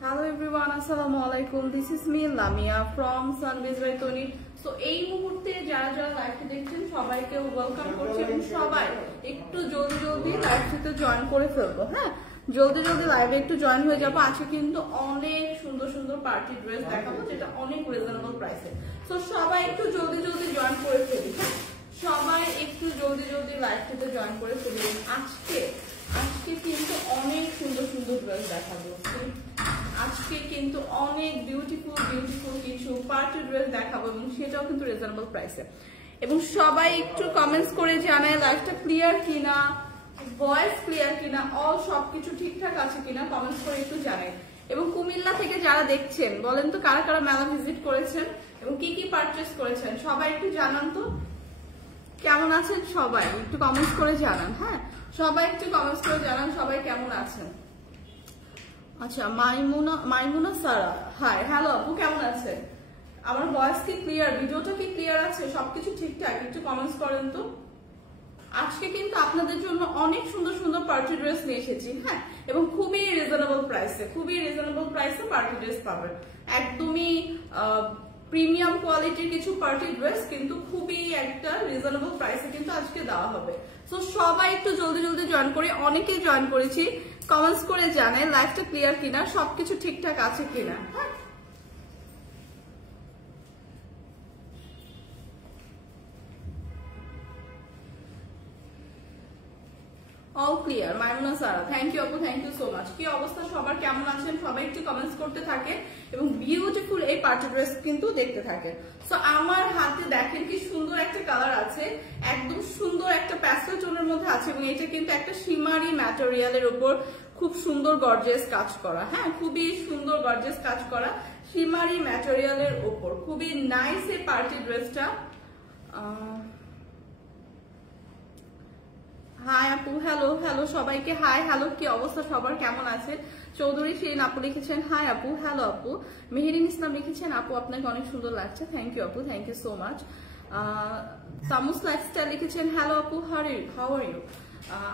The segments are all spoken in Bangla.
Hello everyone, assalamu alaikum. This is me Lamia from Sunbiz by Tony. So এই মুহূর্তে যারা যারা লাইভটি দেখছেন সবাইকে ওয়েলকাম করছি এবং সবাই একটু জলদি জলদি লাইভটিতে জয়েন করে ফেলবো। হ্যাঁ, জলদি জলদি লাইভে একটু জয়েন হয়ে যাবো। আজকে কিন্তু অনেক সুন্দর সুন্দর পার্টি ড্রেস দেখাবো যেটা অনেক রিজনেবল প্রাইসে। সো সবাই একটু জলদি জলদি জয়েন করে ফেলি। হ্যাঁ, সবাই একটু জলদি জলদি লাইভটিতে জয়েন করে ফেলি। আজকে কিন্তু অনেক সুন্দর সুন্দর ড্রেস দেখাবো। আজকে কিন্তু অনেক বিউটিফুল কিছু পার্টি ড্রেস দেখাবো এবং সেটাও কিন্তু রিজনেবল প্রাইসে। এবং সবাই একটু কমেন্টস করে জানায় লাইভটা ক্লিয়ার কিনা, ভয়েস ক্লিয়ার কিনা, সবকিছু ঠিকঠাক আছে কিনা কমেন্টস করে একটু জানায়। এবং কুমিল্লা থেকে যারা দেখছেন বলেন তো কারা কারা মেলা ভিজিট করেছেন এবং কি কি পারচেজ করেছেন সবাই একটু জানান তো। কেমন আছেন সবাই একটু কমেন্টস করে জানান। হ্যাঁ, সবাই একটু কমেন্টস করে জানান সবাই কেমন আছেন। আচ্ছা, মাইমুনা সারা, হাই, হ্যালো আপু, কেমন আছেন? আমার ভয়েস কি ক্লিয়ার, ভিডিওটা কি ক্লিয়ার আছে, সবকিছু ঠিকঠাক? একটু কমেন্টস করেন তো। আজকে কিন্তু আপনাদের জন্য অনেক সুন্দর সুন্দর পার্টি ড্রেস নিয়ে এসেছি। হ্যাঁ, এবং খুবই রিজনেবল প্রাইসে পার্টি ড্রেস পাবেন। একদমই প্রিমিয়াম কোয়ালিটির কিছু পার্টি ড্রেস কিন্তু খুবই একটা রিজনেবল প্রাইসে কিন্তু আজকে দেওয়া হবে। তো সবাই একটু জলদি জলদি জয়েন করি, অনেকেই জয়েন করেছি। কমেন্টস করে জানাই লাইভটা ক্লিয়ার কিনা, সবকিছু ঠিকঠাক আছে কিনা। হ্যাঁ, all clear. Maimuna Sara, thank you আপু, থ্যাংক ইউ সো মাচ। কি অবস্থা সবার, কেমন আছেন সবাই একটু কমেন্টস করতে থাকে এবং বিউটিফুল এই পার্টি ড্রেস কিন্তু দেখতে থাকে। সো আমার হাতে দেখেন কি সুন্দর একটা কালার আছে, একদম সুন্দর একটা প্যাস্টেল টোনের মধ্যে আছে এবং এটা কিন্তু একটা শিমারি ম্যাটেরিয়ালের উপর খুব সুন্দর গর্জিয়াস কাজ করা। হ্যাঁ, খুবই সুন্দর গর্জিয়াস কাজ করা শিমারি ম্যাটেরিয়ালের উপর, খুবই নাইস এই পার্টি ড্রেসটা। হাই আপু, হ্যালো হ্যালো সবাইকে হাই, হ্যালো, কি অবস্থা সবার, কেমন আছে? চৌধুরী শিরিন আপু লিখেছেন হাই আপু, হ্যালো আপু। মেহেরিন ইসলাম লিখেছেন আপু আপনাকে অনেক সুন্দর লাগছে, থ্যাংক ইউ আপু, থ্যাংক ইউ সো মাচ। সামুস লাইফস্টাইল লিখেছেন হ্যালো আপু, হাউ আর ইউ?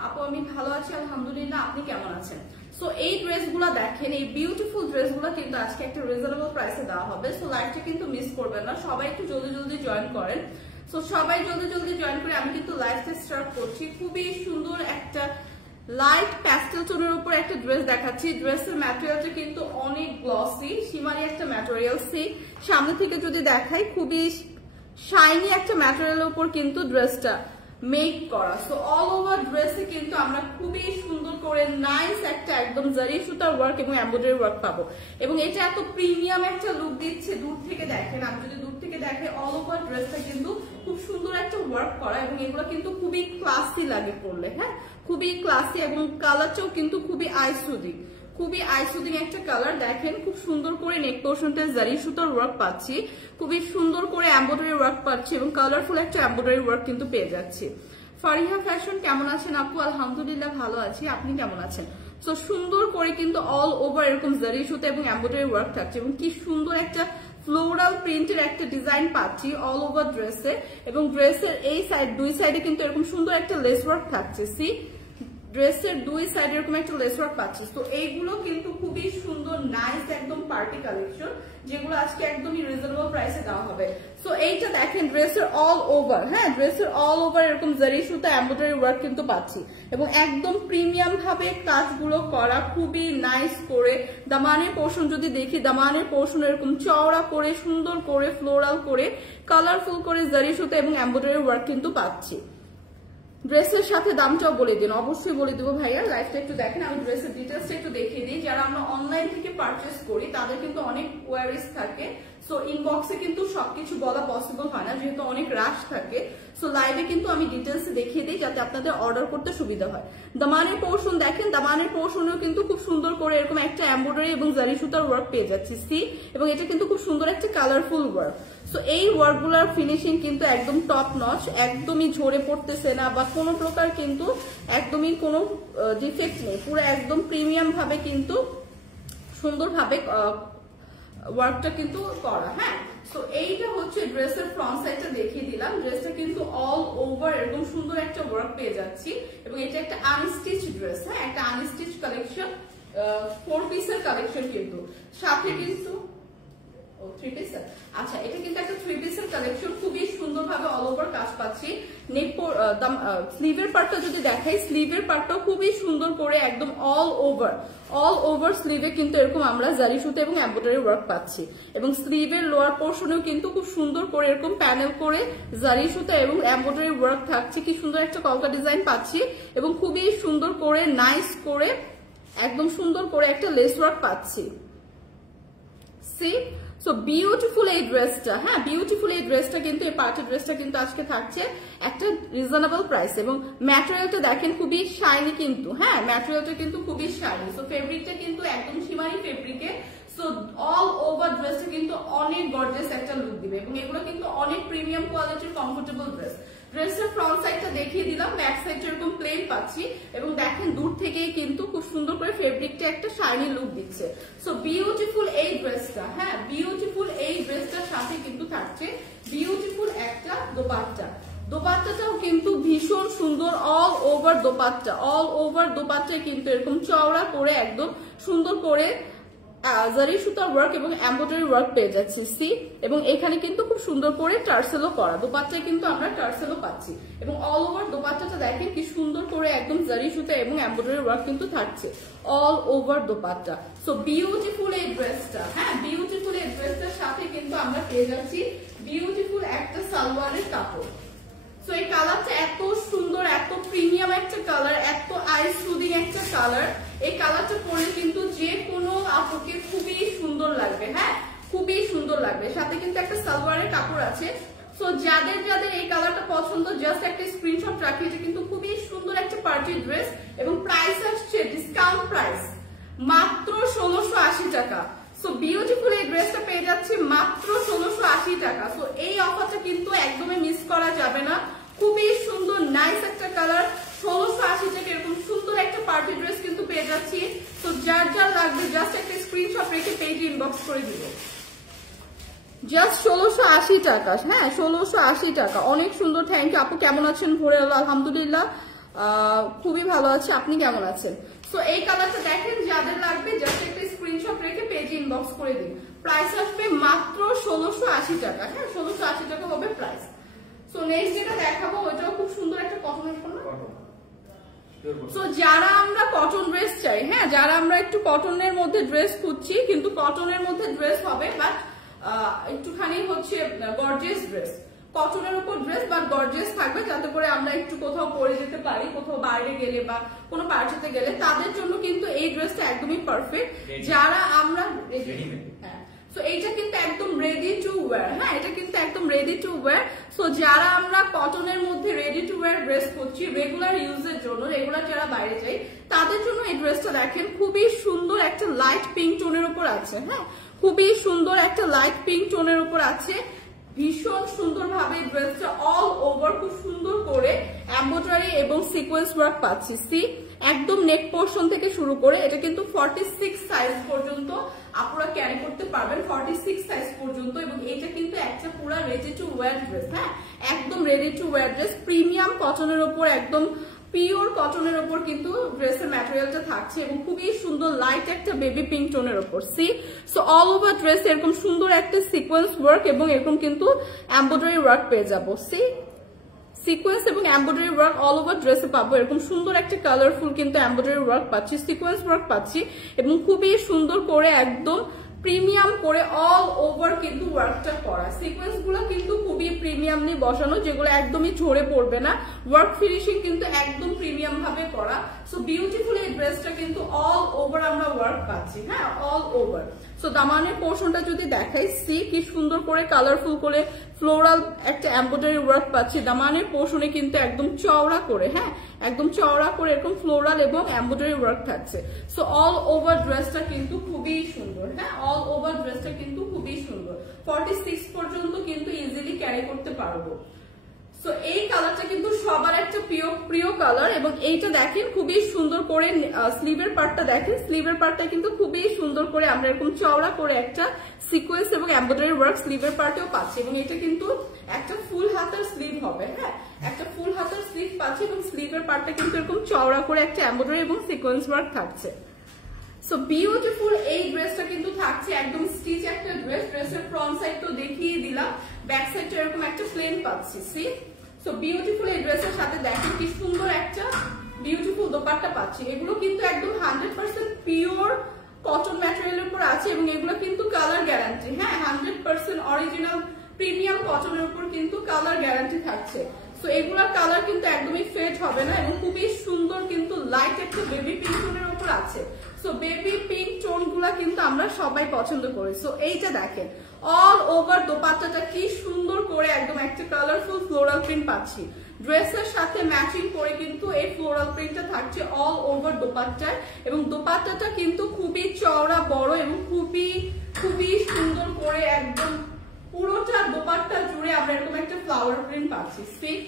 আপু আমি ভালো আছি আলহামদুলিল্লাহ, আপনি কেমন আছেন? সো এই ড্রেসগুলো দেখেন, এই বিউটিফুল ড্রেসগুলো কিন্তু আজকে একটা রিজনেবল প্রাইসে দেওয়া হবে। সো লাইভটা কিন্তু মিস করবেন না, সবাই একটু জলদি জলদি জয়েন করেন। সো সবাই জলদি জলদি জয়েন করে আমি কিন্তু লাইভটা স্টার্ট করছি। খুবই সুন্দর একটা লাইট প্যাস্টেল টোনের উপর একটা ড্রেস দেখাচ্ছি। ড্রেসের ম্যাটেরিয়ালটা কিন্তু অনেক গ্লসি, শিমারি একটা ম্যাটেরিয়াল। সামনে থেকে যদি দেখাই খুবই শাইনি একটা ম্যাটেরিয়ালের উপর কিন্তু ড্রেসটা মেক করা। সো অল ওভার ড্রেসে কিন্তু আমরা খুবই সুন্দর করে নাইস একটা একদম জারি সুতার ওয়ার্ক এবং এমব্রয়ডারি ওয়ার্ক পাবো এবং এটা এত প্রিমিয়াম একটা লুক দিচ্ছে। দূর থেকে দেখেন, আমি যদি দূর থেকে দেখাই অল ওভার ড্রেসটা কিন্তু খুব সুন্দর একটা ওয়ার্ক করা এবং এগুলো কিন্তু খুবই ক্লাসি লাগে পরলে। হ্যাঁ, খুবই ক্লাসি এবং কালারটাও কিন্তু খুবই আইসুদিং একটা কালার। দেখেন খুব সুন্দর করে নেক পোর্শনটা জারি সুতার ওয়ার্ক পাচ্ছি, খুবই সুন্দর করে এমব্রয়ডারি ওয়ার্ক পাচ্ছি এবং কালারফুল একটা এমব্রয়ডারি ওয়ার্ক কিন্তু পেয়ে যাচ্ছি। ফারিহা ফ্যাশন, কেমন আছেন আপু? আলহামদুলিল্লাহ ভালো আছি, আপনি কেমন আছেন? সো সুন্দর করে কিন্তু অল ওভার এরকম জারি সুতা এবং এমব্রয়ডারি ওয়ার্ক থাকছে এবং কি সুন্দর একটা ফ্লোরাল প্রিন্টের একটা ডিজাইন পাচ্ছি অল ওভার ড্রেসে এবং ড্রেসের এই সাইড দুই সাইডে কিন্তু এরকম সুন্দর একটা লেস ওয়ার্ক থাকছে। ড্রেসের দুই সাইড এরকম একটা লেস ওয়ার্ক পাচ্ছি। তো এইগুলো কিন্তু খুবই সুন্দর নাইস একদম পার্টি কালেকশন, যেগুলো আজকে একদমই রিজনেবল প্রাইসে দেওয়া হবে। সো এইটা দেখেন ড্রেসের অল ওভার, হ্যাঁ ড্রেসের অল ওভার এরকম জারি সুতা এমব্রয়ডারি ওয়ার্ক কিন্তু পাচ্ছি এবং একদম প্রিমিয়াম ভাবে কাজগুলো করা, খুবই নাইস করে। দামানের পোর্শন যদি দেখি, দামানের পোর্শন এরকম চওড়া করে সুন্দর করে ফ্লোরাল করে কালারফুল করে জারি সুতা এবং এমব্রয়ডারি ওয়ার্ক কিন্তু পাচ্ছি। ড্রেসের সাথে দামটাও বলে দিন, অবশ্যই বলে দেবো ভাইয়া। লাইভটা একটু দেখেন, আমি ড্রেসের ডিটেলসটা একটু দেখিয়ে দিই। যারা আমরা অনলাইন থেকে পারচেস করি তাদের কিন্তু অনেক কোয়ারিজ থাকে। সো ইনবক্সে কিন্তু সবকিছু বলা পসিবল হয় না যেহেতু অনেক রাশ থাকে। সো লাইভে কিন্তু আমি ডিটেলসে দেখিয়ে দিই যাতে আপনাদের অর্ডার করতে সুবিধা হয়। দামানের পোর্শন দেখেন, দামানের পোর্শনেও কিন্তু খুব সুন্দর করে এরকম একটা এমব্রয়ডারি এবং জারি সুতার ওয়ার্ক পেয়ে যাচ্ছি এবং এটা কিন্তু খুব সুন্দর একটা কালারফুল ওয়ার্ক। সো এই ওয়ার্কগুলোর ফিনিশিং কিন্তু একদম টপ নচ, একদমই ঝরে পড়তেছে না বা কোনো প্রকার কিন্তু একদমই কোনো ডিফেক্ট নেই, পুরো একদম প্রিমিয়াম ভাবে কিন্তু সুন্দরভাবে ওয়ার্কটা কিন্তু করা। হ্যাঁ, সো এইটা হচ্ছে ড্রেসের ফ্রন্ট সাইডটা দেখিয়ে দিলাম। ড্রেসটা কিন্তু অল ওভার এরকম সুন্দর একটা ওয়ার্ক পেয়ে যাচ্ছি এবং এটা একটা আনস্টিচ ড্রেস। হ্যাঁ, একটা আনস্টিচ কালেকশন 4 পিসের কালেকশন কিন্তু সাথে কিন্তু ও 3 পিসের। আচ্ছা এটা কিন্তু একটা 3 পিসের কালেকশন, খুবই সুন্দরভাবে অল ওভার কাজ পাচ্ছি। নেক স্লিভের পার্টটা যদি দেখাই, স্লিভের পার্টটা খুবই সুন্দর করে একদম অল ওভার স্লিভে কিন্তু এরকম আমরা জারি সুতা এবং এমব্রয়ডারি ওয়ার্ক পাচ্ছি, এবং স্লিভের লোয়ার পোর্শনেও কিন্তু খুব সুন্দর করে এরকম প্যানেল করে জারি সুতা এবং এমব্রয়ডারি ওয়ার্ক থাকছে। কি সুন্দর একটা কলকা ডিজাইন পাচ্ছি, এবং খুবই সুন্দর করে নাইস করে একদম সুন্দর করে একটা লেস ওয়ার্ক পাচ্ছি। সি সো বিউটিফুল এই ড্রেসটা, হ্যাঁ বিউটিফুল এই ড্রেসটা কিন্তু, এই পার্টি ড্রেসটা কিন্তু আজকে থাকছে একটা রিজনেবল প্রাইস, এবং ম্যাটেরিয়ালটা দেখেন খুবই শাইনি কিন্তু, হ্যাঁ ম্যাটেরিয়ালটা কিন্তু খুবই শাইনি। সো ফেব্রিকটা কিন্তু একদম সীমানি ফেব্রিকে, সো অল ওভার ড্রেসটা কিন্তু অনেক গর্জিয়াস একটা লুক দিবে, এবং এগুলো কিন্তু অনেক প্রিমিয়াম কোয়ালিটির কমফোর্টেবল ড্রেস। ড্রেসের ফ্রন্ট সাইডটা দেখিয়ে দিলাম, ব্যাক সাইডটা এরকম প্লেন পাচ্ছি, এবং দেখেন দূর থেকেই কিন্তু খুব সুন্দর করে ফেব্রিকটা একটা শাইনি লুক দিচ্ছে। সো বিউটিফুল এই ড্রেসটা, হ্যাঁ বিউটিফুল এই ড্রেসটার সাথে কিন্তু থাকছে বিউটিফুল একটা দোপাট্টা। দোপাট্টাটাও কিন্তু ভীষণ সুন্দর, অল ওভার দোপাট্টায় কিন্তু এরকম চওড়া করে একদম সুন্দর করে জারি সুতার ওয়ার্ক এবং এমব্রয়ডারি ওয়ার্ক পেয়ে যাচ্ছি। সি এবং এখানে কিন্তু খুব সুন্দর করে টার্সেলও করা, দোপাট্টায় কিন্তু আমরা টার্সেলও পাচ্ছি, এবং অল ওভার দোপাট্টাটা দেখেন কি সুন্দর করে একদম জারি সুতা এবং এমব্রয়ডারি ওয়ার্ক কিন্তু থাকছে all over dupatta. So beautiful এই ড্রেসটা, হ্যাঁ বিউটিফুল এই ড্রেসটার সাথে কিন্তু আমরা পেয়ে যাচ্ছি বিউটিফুল একটা সালোয়ারের কাপড়। সো এই কালারটা এত সুন্দর, এত প্রিমিয়াম একটা কালার, এত আই সুদিং একটা কালার, এই কালারটা পরে কিন্তু যে কোনো আপুকে খুবই সুন্দর লাগবে, হ্যাঁ খুবই সুন্দর লাগবে। সাথে কিন্তু একটা সালোয়ারের কাপড় আছে। সো যাদের যাদের এই কালারটা পছন্দ জাস্ট একটা স্ক্রিনশট রাখি, এটা কিন্তু খুবই সুন্দর একটা পার্টি ড্রেস, এবং প্রাইস আসছে ডিসকাউন্ট প্রাইস মাত্র 1680 টাকা। সো বিউটিফুল এই ড্রেসটা পেয়ে যাচ্ছি মাত্র 1680 টাকা। সো এই অফারটা কিন্তু একদমই মিস করা যাবে না, খুবই সুন্দর নাইস একটা কালার, 1680 টাকা এরকম সুন্দর একটা পার্টি ড্রেস কিন্তু পেয়ে যাচ্ছি। তো যার যার লাগবে জাস্ট একটা স্ক্রিনশট রেখে পেজে ইনবক্স করে দিব। জাস্ট 1680 টাকা, হ্যাঁ 1680 টাকা, অনেক সুন্দর। থ্যাংক ইউ আপু, কেমন আছেন? ভোরে আলহামদুলিল্লাহ খুবই ভালো আছে, আপনি কেমন আছেন? সো এই কালারটা দেখেন, যাদের লাগবে জাস্ট একটা স্ক্রিনশট রেখে পেজে ইনবক্স করে দিন। প্রাইস আসবে মাত্র 1680 টাকা, হ্যাঁ 1680 টাকা হবে প্রাইস। সো নেক্সট যেটা দেখাবো ওইটাও খুব সুন্দর একটা কটনের পণ্য। সো যারা আমরা কটন ড্রেস চাই, হ্যাঁ যারা আমরা একটু কটনের মধ্যে ড্রেস খুঁজছি, কিন্তু কটনের মধ্যে ড্রেস হবে বাট একটুখানি হচ্ছে গর্জিয়াস ড্রেস, কটনের উপর ড্রেস বাট গর্জিয়াস থাকবে, যাতে করে আমরা একটু কোথাও পরে যেতে পারি, কোথাও বাইরে গেলে বা কোনো পার্টিতে গেলে তাদের জন্য কিন্তু এই ড্রেসটা একদমই পারফেক্ট। যারা আমরা হ্যাঁ সো এইটা কিন্তু একদম রেডি টু ওয়্যার, হ্যাঁ এটা কিন্তু একদম রেডি টু ওয়্যার। সো যারা আমরা কটনের মধ্যে রেডি টু ওয়্যার ড্রেস করছি রেগুলার ইউজের জন্য, রেগুলার যারা বাইরে যাই তাদের জন্য এই ড্রেসটা দেখেন খুবই সুন্দর একটা লাইট পিঙ্ক টোনের উপর আছে, হ্যাঁ খুবই সুন্দর একটা লাইট পিঙ্ক টোনের উপর আছে, ভীষণ সুন্দর ভাবে ড্রেসটা অল ওভার খুব সুন্দর করে এমব্রয়ডারি এবং সিকোয়েন্স ওয়ার্ক পাচ্ছি। সি একদম নেক পোর্শন থেকে শুরু করে এটা কিন্তু 46 সাইজ পর্যন্ত আপনারা ক্যারি করতে পারবেন, 46 সাইজ পর্যন্ত, এবং এটা কিন্তু একটা পুরো রেডি টু ওয়্যার ড্রেস, হ্যাঁ একদম ready to wire dress, premium কটনের উপর, একদম পিওর কটনের উপর কিন্তু ড্রেসের ম্যাটেরিয়ালটা থাকছে, এবং খুবই সুন্দর লাইট একটা বেবি পিঙ্ক টোনের উপর। See so all over dress এরকম সুন্দর একটা সিকোয়েন্স ওয়ার্ক এবং এরকম কিন্তু এমব্রয়ডারি ওয়ার্ক পেয়ে যাবো। সি সিকোয়েন্স এবং এমব্রয়ডারি ওয়ার্ক অল ওভার ড্রেসে পাবো, এরকম সুন্দর একটা কালারফুল কিন্তু এমব্রয়ডারি ওয়ার্ক পাচ্ছি, সিকোয়েন্স ওয়ার্ক পাচ্ছি, এবং খুবই সুন্দর করে একদম প্রিমিয়াম করে অল ওভার কিন্তু ওয়ার্কটা করা। সিকোয়েন্স গুলো কিন্তু খুবই প্রিমিয়ামলি বসানো, যেগুলো একদমই ঝরে পড়বে না, ওয়ার্ক ফিনিশিং কিন্তু একদম প্রিমিয়াম ভাবে করা। সো বিউটিফুল এই ড্রেসটা কিন্তু অল ওভার আমরা ওয়ার্ক পাচ্ছি, হ্যাঁ অল ওভার। সো দামানের পোর্শনটা যদি দেখাই, সি কি সুন্দর করে কালারফুল করে ফ্লোরাল একটা এমব্রয়ডারি ওয়ার্ক পাচ্ছি, দামানের পোর্শনে কিন্তু একদম চওড়া করে, হ্যাঁ একদম চওড়া করে এরকম ফ্লোরাল এবং এমব্রয়ডারি ওয়ার্ক থাকছে। সো অল ওভার ড্রেসটা কিন্তু খুবই সুন্দর, হ্যাঁ অল ওভার ড্রেসটা কিন্তু খুবই সুন্দর, 46 পর্যন্ত কিন্তু ইজিলি ক্যারি করতে পারবো। সো এই কালারটা কিন্তু সবার একটা প্রিয় কালার, এবং এইটা দেখেন খুবই সুন্দর করে স্লিভের পার্টটা দেখেন, স্লিভের পার্টটা কিন্তু খুবই সুন্দর করে আমরা এরকম চওড়া করে একটা সিকোয়েন্স এবং এমব্রয়ডারি ওয়ার্ক স্লিভের পার্টেও পাচ্ছি, এবং এটা কিন্তু একটা ফুল হাতার স্লিভ হবে, হ্যাঁ একটা ফুল হাতার স্লিভ পাচ্ছি, এবং স্লিভের পার্টটা কিন্তু এরকম চওড়া করে একটা এমব্রয়ডারি এবং সিকোয়েন্স ওয়ার্ক থাকছে। সো বিউটিফুল এই ড্রেসটা কিন্তু থাকছে একদম স্টিচ একটা ড্রেস। ড্রেসের ফ্রন্ট সাইড তো দেখিয়ে দিলাম, ব্যাক সাইডটা এরকম একটা প্লেন পাচ্ছি। সি সো বিউটিফুল এই ড্রেসের সাথে দেখেন কি সুন্দর একটা বিউটিফুল দোপাট্টা পাচ্ছি। এগুলো কিন্তু একদম 100% পিওর কটন ম্যাটেরিয়ালের উপর আছে এবং এগুলো কিন্তু কালার গ্যারান্টি। হ্যাঁ, 100% অরিজিনাল প্রিমিয়াম কটনের উপর কিন্তু কালার গ্যারান্টি থাকছে। সো এগুলোর কালার কিন্তু একদমই ফেড হবে না এবং খুবই সুন্দর কিন্তু লাইট একটা বেবি পিঙ্ক টোনের উপর আছে। সো বেবি পিঙ্ক টোন গুলা কিন্তু আমরা সবাই পছন্দ করি। সো এইটা দেখেন অল ওভার দোপাট্টাটা কি সুন্দর করে একদম একটা কালারফুল ফ্লোরাল প্রিন্ট পাচ্ছি। ড্রেসের সাথে ম্যাচিং করে কিন্তু এই ফ্লোরাল প্রিন্টটা থাকছে অল ওভার দোপাট্টায় এবং দোপাট্টাটা কিন্তু খুবই চওড়া বড় এবং খুবই খুবই সুন্দর করে একদম পুরোটা দোপাট্টা জুড়ে আমরা এরকম একটা ফ্লাওয়ার প্রিন্ট পাচ্ছি। ঠিক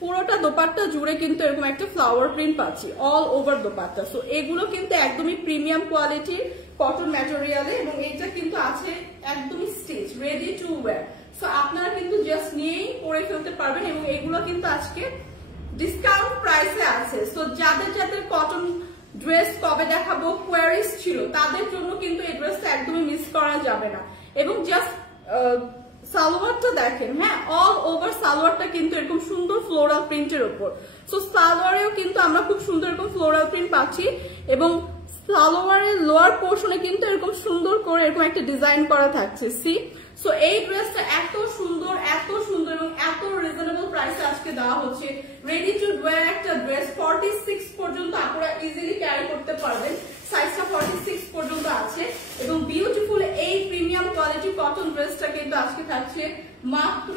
পুরোটা দোপাট্টা জুড়ে কিন্তু এরকম একটা ফ্লাওয়ার প্রিন্ট পাচ্ছি অল ওভার দোপাট্টা। সো এগুলো কিন্তু একদমই প্রিমিয়াম কোয়ালিটির কটন ম্যাটেরিয়ালে এবং এটা কিন্তু আছে একদমই stitch ready to wire. So আপনারা কিন্তু জাস্ট নিয়েই পরে ফেলতে পারবেন এবং এগুলো কিন্তু আজকে ডিসকাউন্ট প্রাইসে আছে। সো যাদের যাদের কটন ড্রেস কবে দেখাবো কোয়ারিজ ছিল তাদের জন্য কিন্তু এই ড্রেসটা একদমই মিস করা যাবে না। এবং জাস্ট সালোয়ারটা দেখেন, হ্যাঁ অল ওভার সালোয়ারটা কিন্তু এরকম সুন্দর ফ্লোরাল প্রিন্টের উপর। সো সালোয়ারেও কিন্তু আমরা খুব সুন্দর এরকম ফ্লোরাল প্রিন্ট পাচ্ছি এবং সালোয়ারের লোয়ার পোর্শনে কিন্তু এরকম সুন্দর করে এরকম একটা ডিজাইন করা থাকছে। সি সো এই ড্রেসটা এত সুন্দর এবং এত রিজনেবল প্রাইসে আজকে দেওয়া হচ্ছে। রেডি টু ওয়্যার একটা ড্রেস 46 পর্যন্ত আপনারা ইজিলি ক্যারি করতে পারবেন। সাইজটা 46 পর্যন্ত আছে এবং বিউটিফুল এই প্রিমিয়াম কোয়ালিটি কটন ড্রেসটা কিন্তু আজকে থাকছে মাত্র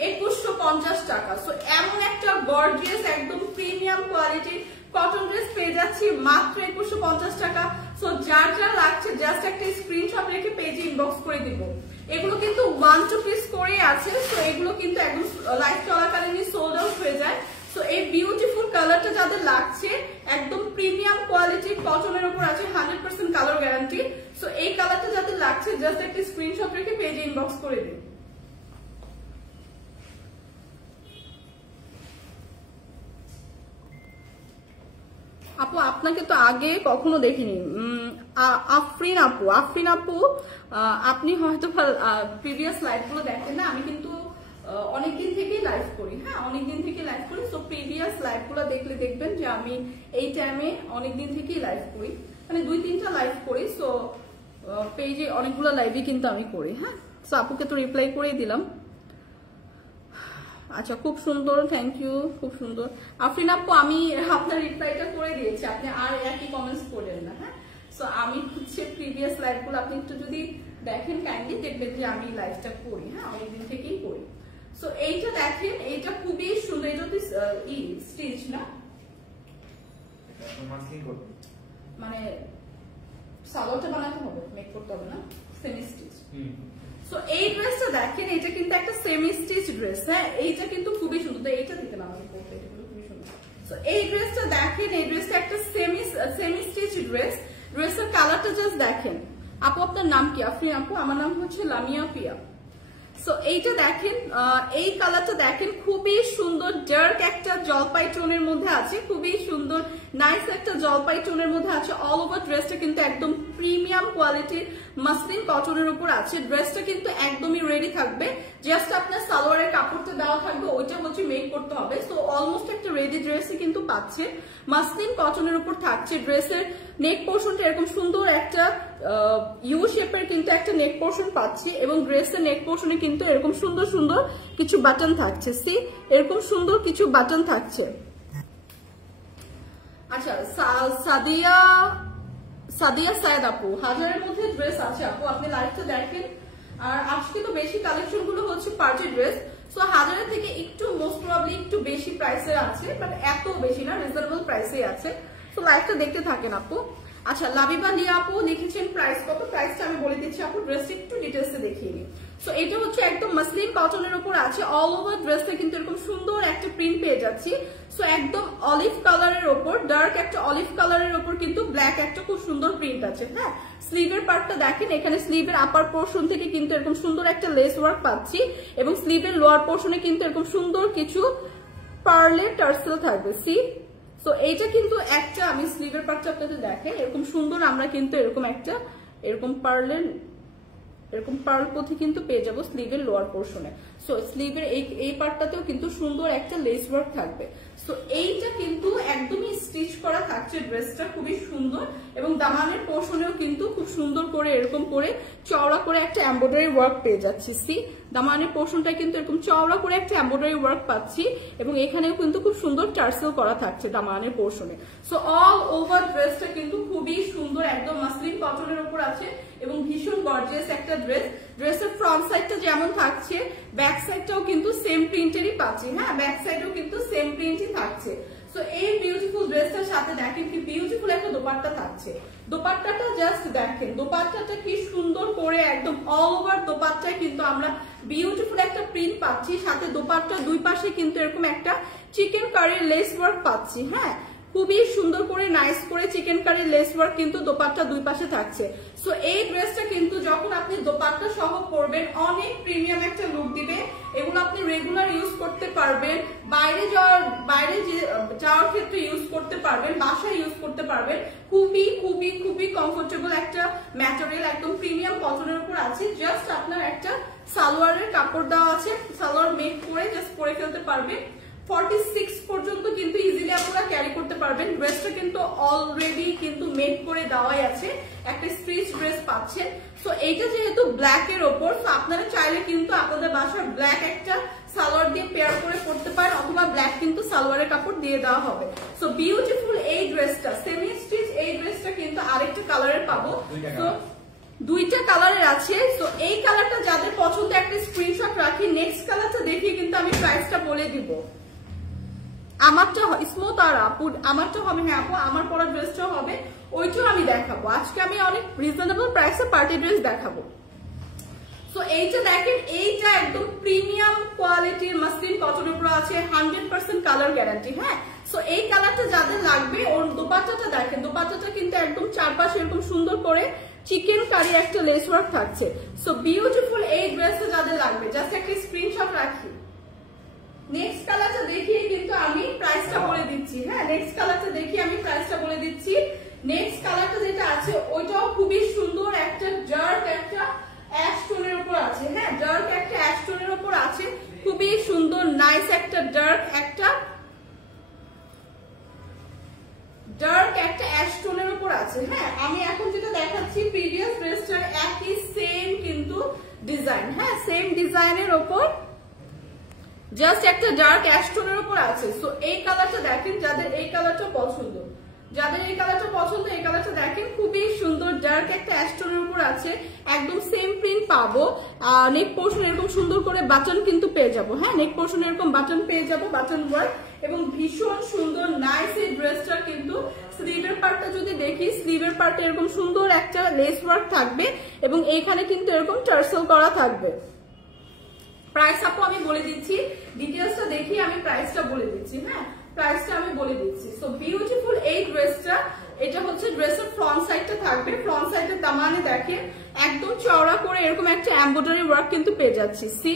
2150 টাকা। সো এমন একটা গর্জিয়াস একদম প্রিমিয়াম কোয়ালিটির কটন ড্রেস পেয়ে যাচ্ছি মাত্র 2150 টাকা। সো যার যা লাগছে জাস্ট একটা স্ক্রিনশট রেখে পেজে ইনবক্স করে দিব। এগুলো কিন্তু 1 to পিস করে আছে। সো এগুলো কিন্তু একদম লাইভ চলাকালীনই সোল্ড আউট হয়ে যায়। সো এই বিউটিফুল কালারটা যাদের লাগছে একদম প্রিমিয়াম কোয়ালিটির কটনের উপর আছে 100% কালার গ্যারান্টি। সো এই কালারটা যাদের লাগছে জাস্ট একটা স্ক্রিনশট রেখে পেজে ইনবক্স করে দিন। আপু আপনাকে তো আগে কখনো দেখিনি। আফরিন আপু আপনি হয়তো প্রিভিয়াস লাইভ গুলো দেখেন না। আমি কিন্তু অনেকদিন থেকেই লাইভ করি। হ্যাঁ, অনেকদিন থেকে লাইভ করি। সো প্রিভিয়াস লাইভ গুলো দেখলে দেখবেন যে আমি এই টাইমে অনেকদিন থেকেই লাইভ করি, মানে 2-3টা লাইভ করি। সো পেজে অনেকগুলো লাইভই কিন্তু আমি করি। হ্যাঁ, সো আপুকে তো রিপ্লাই করেই দিলাম। আচ্ছা, খুব সুন্দর, থ্যাংক ইউ, খুব সুন্দর। আফরিন আপু আমি আপনার রিপ্লাইটা করে দিয়েছি, আপনি আর একই কমেন্টস করেন না। হ্যাঁ, সো আমি হচ্ছে প্রিভিয়াস লাইভগুলো আপনি একটু যদি দেখেন কাইন্ডলি দেখবেন যে আমি লাইভটা করি। হ্যাঁ, অনেকদিন থেকেই করি। সো এইটা দেখেন, এইটা খুবই সুন্দর। এটা তো স্টিচ না, মানে সালোয়ারটা বানাতে হবে, মেক করতে হবে না, সেমি স্টিচ। সো এই ড্রেসটা দেখেন, এটা কিন্তু একটা সেমি স্টিচ ড্রেস। হ্যাঁ, এইটা কিন্তু খুবই সুন্দর। এইটা দিতে না আমাকে পড়তে, এটা কিন্তু খুবই সুন্দর। সো এই ড্রেসটা দেখেন, এই ড্রেসটা একটা সেমি স্টিচ ড্রেস। ড্রেসের কালারটা জাস্ট দেখেন। আপু আপনার নাম কি? আফরিন আপু, আমার নাম হচ্ছে লামিয়া পিয়া। সো এইটা দেখেন, এই কালারটা দেখেন, খুবই সুন্দর ডার্ক একটা জলপাই টোনের মধ্যে আছে, খুবই সুন্দর নাইস একটা জলপাই টোনের মধ্যে আছে। অল ওভার ড্রেসটা কিন্তু একদম প্রিমিয়াম কোয়ালিটির মাসলিন কটনের উপর আছে। ড্রেসটা কিন্তু একদমই রেডি থাকবে, জাস্ট আপনার সালোয়ারের কাপড়টা দেওয়া থাকবে, ওইটা হচ্ছে মেক করতে হবে। সো অলমোস্ট একটা রেডি ড্রেসই কিন্তু পাচ্ছে, মাসলিন কটনের উপর থাকছে। ড্রেসের নেক পোর্শনটা এরকম সুন্দর একটা ইউ শেপের কিন্তু একটা নেক পোর্শন পাচ্ছি এবং ড্রেসের নেক পোর্শনে কিন্তু এরকম সুন্দর সুন্দর কিছু বাটন থাকছে। সি এরকম সুন্দর কিছু বাটন থাকছে। আচ্ছা, সাদিয়া সায়েদ আপু, হাজারের মধ্যে ড্রেস আছে আপু, আপনি লাইভটা দেখেন। আর আজকে তো বেশি কালেকশন গুলো হচ্ছে পার্টি ড্রেস। সো হাজারের থেকে একটু মোস্ট প্রবাবলি একটু বেশি প্রাইসের আছে, বাট এত বেশি না, রিজনেবল প্রাইসে আছে। সো লাইভটা দেখতে থাকেন আপু। আচ্ছা, লাবিবা লিয়া আপু লিখেছেন প্রাইস কত? প্রাইসটা আমি বলে দিচ্ছি আপু, ড্রেসটা একটু ডিটেলসে দেখিয়ে নিই। সো এটা হচ্ছে একদম মাসলিন কটনের উপর আছে। অল ওভার ড্রেসটা কিন্তু এরকম সুন্দর একটা প্রিন্ট পেয়ে যাচ্ছি। সো একদম অলিভ কালারের ওপর, ডার্ক একটা অলিভ কালারের ওপর কিন্তু ব্ল্যাক একটা খুব সুন্দর প্রিন্ট আছে। হ্যাঁ, স্লিভের পার্টটা দেখেন, এখানে স্লিভের আপার পোর্শন থেকে কিন্তু এরকম সুন্দর একটা লেস ওয়ার্ক পাচ্ছি এবং স্লিভের লোয়ার পোর্শনে কিন্তু এরকম সুন্দর কিছু পার্লের টার্সেল থাকবে। সি সো এইটা কিন্তু একটা, আমি স্লিভের পার্টটা আপনাদের দেখেন, এরকম সুন্দর আমরা কিন্তু এরকম একটা এরকম পার্ল পথি কিন্তু পেয়ে যাবো স্লিভের লোয়ার পোর্শনে। সো স্লিভের এই পার্টটাতেও কিন্তু সুন্দর একটা লেস ওয়ার্ক থাকবে। সো এইটা কিন্তু একদমই স্টিচ করা থাকছে, ড্রেসটা খুবই সুন্দর এবং দামানের পোর্শনেও কিন্তু খুব সুন্দর করে এরকম করে চওড়া করে একটা এমব্রয়ডারি ওয়ার্ক পেয়ে যাচ্ছি। সি দামানের পোর্শনটা কিন্তু এরকম চওড়া করে একটা এমব্রয়ডারি ওয়ার্ক পাচ্ছি এবং এখানেও কিন্তু খুব সুন্দর টার্সেল করা থাকছে দামানের পোর্শনে। সো অল ওভার ড্রেসটা কিন্তু খুবই সুন্দর, একদম মাসলিন কটনের উপর আছে এবং ভীষণ গর্জিয়াস একটা ড্রেস। ড্রেসের ফ্রন্ট সাইডটা যেমন থাকছে ব্যাক সাইডটাও কিন্তু সেম প্রিন্টেরই পাচ্ছি। হ্যাঁ, ব্যাক সাইডেও কিন্তু সেম প্রিন্টই থাকছে। সো এই বিউটিফুল ড্রেসটার সাথে দেখেন কি বিউটিফুল একটা দোপাট্টা থাকছে। দোপাট্টাটা জাস্ট দেখেন, দোপাট্টাটা কি সুন্দর করে একদম অল ওভার দোপাট্টায় কিন্তু আমরা বিউটিফুল একটা প্রিন্ট পাচ্ছি, সাথে দোপাট্টার দুই পাশে কিন্তু এরকম একটা চিকেন কারির লেস ওয়ার্ক পাচ্ছি। হ্যাঁ, খুবই সুন্দর করে নাইস করে চিকেন কারি লেস ওয়ার্ক কিন্তু দোপাট্টা দুই পাশে থাকছে। সো এই ড্রেসটা কিন্তু যখন আপনি দোপাট্টা সহ পরবেন অনেক প্রিমিয়াম একটা লুক দিবে। এগুলো আপনি রেগুলার ইউজ করতে পারবেন, বাইরে যাওয়ার ক্ষেত্রে ইউজ করতে পারবেন, বাসায় ইউজ করতে পারবেন। খুবই খুবই খুবই কমফোর্টেবল একটা ম্যাটেরিয়াল, একদম প্রিমিয়াম কটনের উপর আছে। জাস্ট আপনার একটা সালোয়ারের কাপড় দেওয়া আছে, সালোয়ার মেক করে জাস্ট পরে ফেলতে পারবেন। 46 পর্যন্ত কিন্তু ইজিলি আপনারা ক্যারি করতে পারবেন। ড্রেসটা কিন্তু অলরেডি কিন্তু মেক করে দেওয়াই আছে, একটা স্ট্রিচ ড্রেস পাচ্ছেন। সো এইটা যেহেতু ব্ল্যাক এর ওপর, তো আপনারা চাইলে কিন্তু আপনাদের বাসার ব্ল্যাক একটা সালোয়ার দিয়ে পেয়ার করে পড়তে পারেন, অথবা ব্ল্যাক কিন্তু সালোয়ারের কাপড় দিয়ে দেওয়া হবে। সো বিউটিফুল এই ড্রেসটা সেমি স্টিচ, এই ড্রেসটা কিন্তু আরেকটা কালারের পাবো। তো দুইটা কালারের আছে। তো এই কালারটা যাদের পছন্দ একটা স্ক্রিনশট রাখি। নেক্সট কালারটা দেখিয়ে কিন্তু আমি প্রাইসটা বলে দিব। আমারটা স্মুথ আর আপু আমারটা হবে, হ্যাঁ আপু আমার পরা ড্রেসটাও হবে, ওইটাও আমি দেখাবো। আজকে আমি অনেক রিজনেবল প্রাইসে পার্টি ড্রেস দেখাবো। সো এইটা দেখেন, এইটা একদম প্রিমিয়াম কোয়ালিটির মাসলিন কটনের উপর আছে, 100% কালার গ্যারান্টি। হ্যাঁ, সো এই কালারটা যাদের লাগবে, ওর দোপাট্টাটা দেখেন, দোপাট্টাটা কিন্তু একদম চারপাশে এরকম সুন্দর করে চিকেন কারি একটা লেস ওয়ার্ক থাকছে। সো বিউটিফুল এই ড্রেসটা যাদের লাগবে জাস্ট একটা স্ক্রিনশট রাখি। নেক্সট কালারটা দেখিয়ে কিন্তু আমি প্রাইসটা বলে দিচ্ছি। হ্যাঁ, নেক্সট কালারটা দেখিয়ে আমি প্রাইসটা বলে দিচ্ছি। নেক্সট কালারটা যেটা আছে ওইটাও খুবই সুন্দর, একটা ডার্ক একটা অ্যাশ টোনের উপর আছে। হ্যাঁ, ডার্ক একটা অ্যাশ টোনের উপর আছে, খুবই সুন্দর নাইস একটা ডার্ক একটা অ্যাশ টোনের উপর আছে। হ্যাঁ, আমি এখন যেটা দেখাচ্ছি প্রিভিয়াস ড্রেসটার একই সেম কিন্তু ডিজাইন। হ্যাঁ, সেম ডিজাইনের উপর জাস্ট একটা ডার্ক অ্যাশ টোনের উপর আছে। সো এই কালারটা দেখেন, যাদের এই কালারটা পছন্দ, এই কালারটা দেখেন, খুবই সুন্দর ডার্ক একটা অ্যাশ টোনের উপর আছে, একদম সেম প্রিন্ট পাবো। নেক পোর্শন এরকম সুন্দর করে বাটন কিন্তু পেয়ে যাবো। হ্যাঁ, নেক পোর্শন এরকম বাটন পেয়ে যাবো, বাটন ওয়ার্ক এবং ভীষণ সুন্দর নাইস এই ড্রেসটা কিন্তু। স্লিভের পার্টটা যদি দেখি, স্লিভের পার্টে এরকম সুন্দর একটা লেস ওয়ার্ক থাকবে এবং এইখানে কিন্তু এরকম টার্সেল করা থাকবে। প্রাইস আপু আমি বলে দিচ্ছি, ডিটেলসটা দেখি আমি প্রাইসটা বলে দিচ্ছি। হ্যাঁ, প্রাইসটা আমি বলে দিচ্ছি। সো বিউটিফুল এই ড্রেসটা, এটা হচ্ছে ড্রেসের ফ্রন্ট সাইডটা থাকবে। ফ্রন্ট সাইডের দামানে দেখেন একদম চওড়া করে এরকম একটা এমব্রয়ডারি ওয়ার্ক কিন্তু পেয়ে যাচ্ছি। সি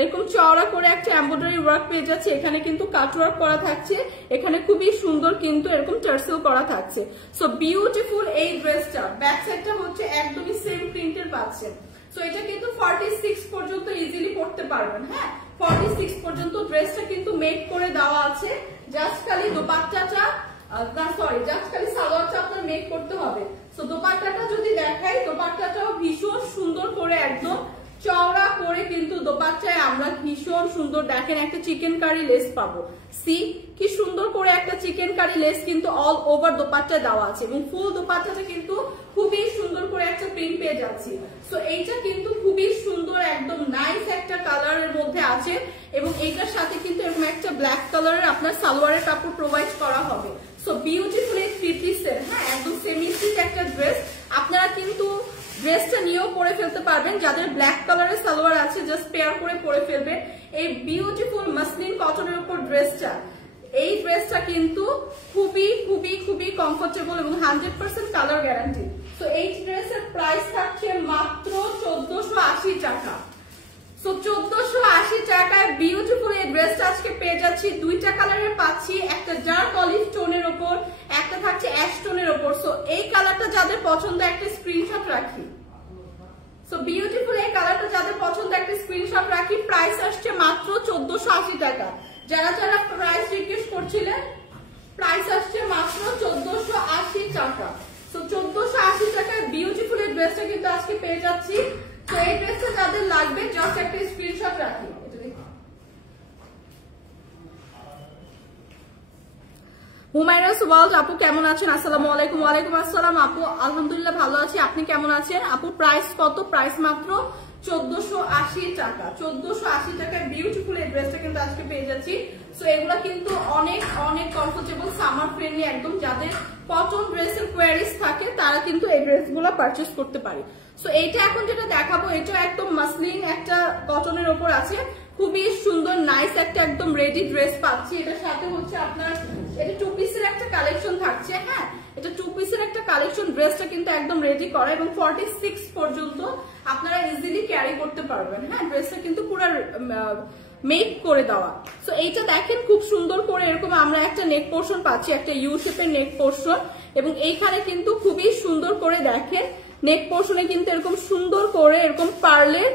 এরকম চওড়া করে একটা এমব্রয়ডারি ওয়ার্ক পেয়ে যাচ্ছে, এখানে কিন্তু কাট ওয়ার্ক করা থাকছে, এখানে খুবই সুন্দর কিন্তু এরকম টার্সেল করা থাকছে। সো বিউটিফুল এই ড্রেসটা, ব্যাক সাইডটা হচ্ছে একদমই সেম প্রিন্টের পাচ্ছেন। সো এটা কিন্তু 46 পর্যন্ত ইজিলি পড়তে পারবেন। হ্যাঁ, 46 পর্যন্ত ড্রেসটা কিন্তু মেক করে দেওয়া আছে। জাস্ট খালি দোপাট্টাটা জাস্ট খালি সালোয়ারটা আপনার মেক করতে হবে। সো দোপাট্টাটা যদি দেখাই, দোপাট্টাটাও ভীষণ সুন্দর করে একদম চওড়া করে কিন্তু দোপাট্টায় আমরা ভীষণ সুন্দর দেখেন একটা চিকেন কারি লেস পাবো। সি কি সুন্দর করে একটা চিকেন কারি লেস কিন্তু অল ওভার দোপাট্টা দেওয়া আছে এবং ফুল দোপাট্টাটা কিন্তু খুবই সুন্দর করে একটা প্রিন্ট পেয়ে যাচ্ছি। সো এইটা কিন্তু খুবই সুন্দর একদম নাইস একটা কালারের মধ্যে আছে এবং এইটার সাথে কিন্তু এরকম একটা ব্ল্যাক কালারের আপনার সালোয়ারের কাপড় প্রোভাইড করা হবে। সো বিউটিফুল এই 3 পিসের, হ্যাঁ একদম সেমি স্টিচ একটা ড্রেস। আপনারা কিন্তু ড্রেসটা নিয়েও পরে ফেলতে পারবেন, যাদের ব্ল্যাক কালারের সালোয়ার আছে জাস্ট পেয়ার করে পরে ফেলবেন। এই বিউটিফুল মাসলিন কটনের উপর ড্রেসটা, এই ড্রেসটা কিন্তু খুবই খুবই খুবই কমফোর্টেবল এবং 100% কালার গ্যারান্টি। তো এই ড্রেসের প্রাইস থাকছে মাত্র 1480 টাকা। সো 1480 টাকায় বিউটিফুল এই ড্রেসটা আজকে পেয়ে যাচ্ছি। দুইটা কালারের পাচ্ছি, একটা ডার্ক অলিভ টোনের উপর, একটা থাকছে অ্যাশ টোনের উপর। সো এই কালারটা যাদের পছন্দ একটা স্ক্রিনশট রাখি। সো বিউটিফুল এই কালারটা যাদের পছন্দ একটা স্ক্রিনশট রাখি। প্রাইস আসছে মাত্র 1480 টাকা। যারা যারা প্রাইস রিকোয়েস্ট করছিলেন, প্রাইস আসছে মাত্র 1480 টাকা। সো 1480 টাকায় বিউটিফুল এই ড্রেসটা কিন্তু আজকে পেয়ে যাচ্ছি। তো এই ড্রেসটা যাদের লাগবে জাস্ট একটা স্ক্রিনশট রাখি। হুমায়রাস ওয়ার্ল্ড আপু কেমন আছেন? আসসালামু আলাইকুম। ওয়ালাইকুম আসসালাম আপু, আলহামদুলিল্লাহ ভালো আছি। আপনি কেমন আছেন আপু? প্রাইস কত? প্রাইস মাত্র 1480 টাকা। 1480 টাকায় বিউটিফুল এই ড্রেসটা কিন্তু আজকে পেয়ে যাচ্ছি। সো এগুলা কিন্তু অনেক অনেক কমফোর্টেবল, সামার ফ্রেন্ডলি একদম। যাদের কটন ড্রেসের কোয়ারিজ থাকে তারা কিন্তু এই ড্রেসগুলো পারচেজ করতে পারে। সো এইটা এখন যেটা দেখাবো এটা একদম মাসলিন একটা কটনের উপর আছে, খুবই সুন্দর নাইস একটা একদম রেডি ড্রেস পাচ্ছি। এটার সাথে হচ্ছে আপনার এটা 2 পিসের একটা কালেকশন থাকছে। হ্যাঁ, এটা 2 পিসের একটা কালেকশন। ড্রেসটা কিন্তু একদম রেডি করা এবং 46 পর্যন্ত আপনারা ইজিলি ক্যারি করতে পারবেন। হ্যাঁ, ড্রেসটা কিন্তু পুরো মেক করে দেওয়া। সো এইটা দেখেন খুব সুন্দর করে এরকম আমরা একটা নেক পোর্শন পাচ্ছি, একটা ইউ শেপের নেক পোর্শন। এবং এইখানে কিন্তু খুবই সুন্দর করে দেখেন নেক পোর্শনে কিন্তু এরকম সুন্দর করে এরকম পার্লের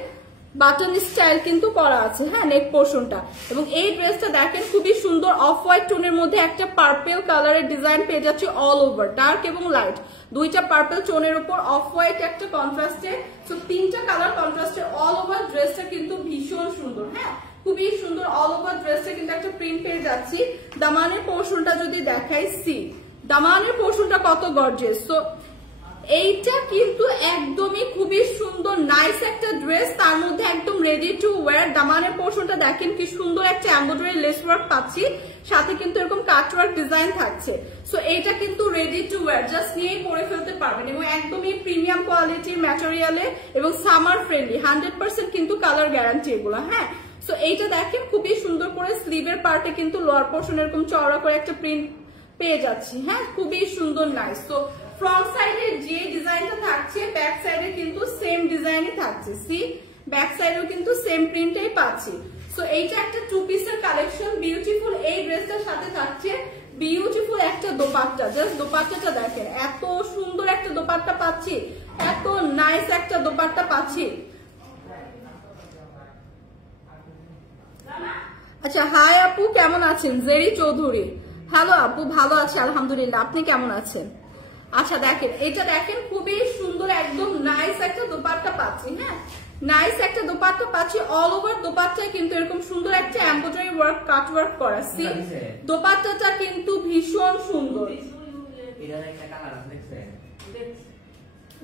বাটন স্টাইল কিন্তু করা আছে। হ্যাঁ, নেক পোর্শনটা। এবং এই ড্রেসটা দেখেন খুবই সুন্দর অফ হোয়াইট টোনের মধ্যে একটা পার্পেল কালারের ডিজাইন পেয়ে যাচ্ছে অল ওভার, ডার্ক এবং লাইট দুইটা পার্পেল টোনের উপর অফ হোয়াইট একটা কন্ট্রাস্টে। সো তিনটা কালার কন্ট্রাস্টে অল ওভার ড্রেসটা কিন্তু ভীষণ সুন্দর। হ্যাঁ, খুবই সুন্দর অল ওভার ড্রেসটা কিন্তু একটা প্রিন্ট পেয়ে যাচ্ছি। দামানের পোর্শনটা যদি দেখাই, সি দামানের পোর্শনটা কত গর্জিয়াস। সো এইটা কিন্তু একদমই খুবই সুন্দর নাইস একটা ড্রেস, তার মধ্যে একদম রেডি টু ওয়্যার। দামানের পোর্শনটা দেখেন কি সুন্দর একটা এমব্রয়ডারি লেস ওয়ার্ক পাচ্ছি, সাথে কিন্তু এরকম কাটওয়ার্ক ডিজাইন থাকছে। সো এইটা কিন্তু রেডি টু ওয়্যার, জাস্ট নিয়েই পরে ফেলতে পারবেন এবং একদমই প্রিমিয়াম কোয়ালিটির ম্যাটেরিয়ালে এবং সামার ফ্রেন্ডলি 100% কিন্তু কালার গ্যারান্টি এগুলো। হ্যাঁ, সো এইটা দেখেন খুবই সুন্দর করে স্লিভের পার্টে কিন্তু লোয়ার পোর্শন এরকম চওড়া করে একটা প্রিন্ট পেয়ে যাচ্ছি। হ্যাঁ, খুবই সুন্দর নাইস। তো ফ্রন্ট সাইডে যে ডিজাইনটা থাকছে ব্যাক সাইডে কিন্তু সেম ডিজাইনই থাকছে। সি ব্যাক সাইডেও কিন্তু সেম প্রিন্টই পাচ্ছি। সো এইটা একটা 2 পিসের কালেকশন। বিউটিফুল এই ড্রেসটার সাথে থাকছে বিউটিফুল একটা দোপাট্টা। জাস্ট দোপাট্টাটা দেখেন, এত সুন্দর একটা দোপাট্টা পাচ্ছি, এত নাইস একটা দোপাট্টা পাচ্ছি। আচ্ছা, হাই আপু কেমন আছেন? জেরি চৌধুরী, হ্যালো আপু, ভালো আছি আলহামদুলিল্লাহ। আপনি কেমন আছেন? আচ্ছা দেখেন, এটা দেখেন খুবই সুন্দর একদম নাইস একটা দোপাট্টা পাচ্ছি। হ্যাঁ, নাইস একটা দোপাট্টা পাচ্ছি। অল ওভার দোপাট্টায় কিন্তু এরকম সুন্দর একটা এমব্রয়ডারি ওয়ার্ক কাট ওয়ার্ক করা। সি দোপাট্টাটা কিন্তু ভীষণ সুন্দর,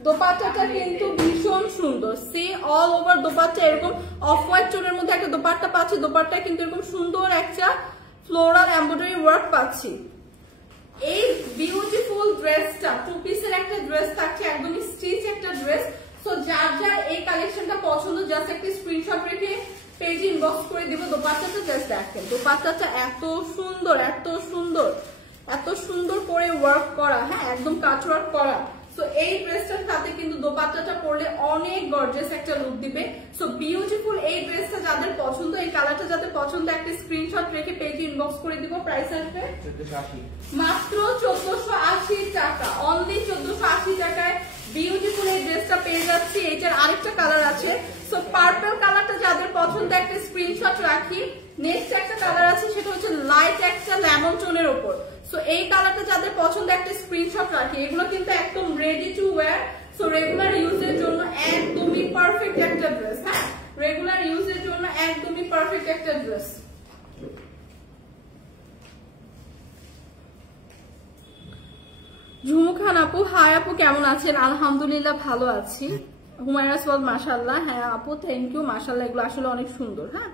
দোপাট্টাটা কিন্তু ভীষণ সুন্দর। সি অল ওভার দোপাট্টা এরকম অফ হোয়াইট টোনের মধ্যে একটা দোপাট্টা পাচ্ছি। দোপাট্টা কিন্তু এরকম সুন্দর একটা ফ্লোরাল এমব্রয়ডারি ওয়ার্ক পাচ্ছি। এই বিউটিফুল ড্রেসটা 2 পিসের একটা ড্রেস থাকছে, একদমই স্টিচ একটা ড্রেস। সো যার যার এই কালেকশনটা পছন্দ জাস্ট একটা স্ক্রিনশট রেখে পেজ ইনবক্স করে দিব। দোপাট্টাটা জাস্ট দেখেন, দোপাট্টাটা এত সুন্দর, এত সুন্দর, এত সুন্দর করে ওয়ার্ক করা। হ্যাঁ, একদম কাট ওয়ার্ক করা। সো এই ড্রেসটার সাথে কিন্তু দোপাট্টাটা পরলে অনেক গর্জিয়াস একটা লুক দিবে। সো বিউটিফুল এই ড্রেসটা যাদের পছন্দ, এই কালারটা যাদের পছন্দ একটা স্ক্রিনশট রেখে পেজে ইনবক্স করে দিব। প্রাইস আসবে মাত্র 1480 টাকা, অনলি 1480 টাকায় বিউটিফুল এই ড্রেসটা পেয়ে যাচ্ছি। এটার আরেকটা কালার আছে। সো পার্পল কালারটা যাদের পছন্দ একটা স্ক্রিনশট রাখি। নেক্সট একটা কালার আছে, সেটা হচ্ছে লাইট একটা লেমন টোনের উপর। সো এই কালারটা যাদের পছন্দ একটা স্ক্রিনশট রাখি। এগুলো কিন্তু একদম ready to wire. So regular ইউজের জন্য একদমই পারফেক্ট একটা ড্রেস। হ্যাঁ, রেগুলার ইউজের জন্য একদমই পারফেক্ট একটা ড্রেস। ঝুমু খান আপু, হাই আপু কেমন আছেন? আলহামদুলিল্লাহ ভালো আছি। হুমায়রাস ওয়ার্ল্ড, মাশাআল্লাহ। হ্যাঁ আপু, থ্যাংক ইউ, মাশাআল্লাহ। এগুলো আসলে অনেক সুন্দর। হ্যাঁ,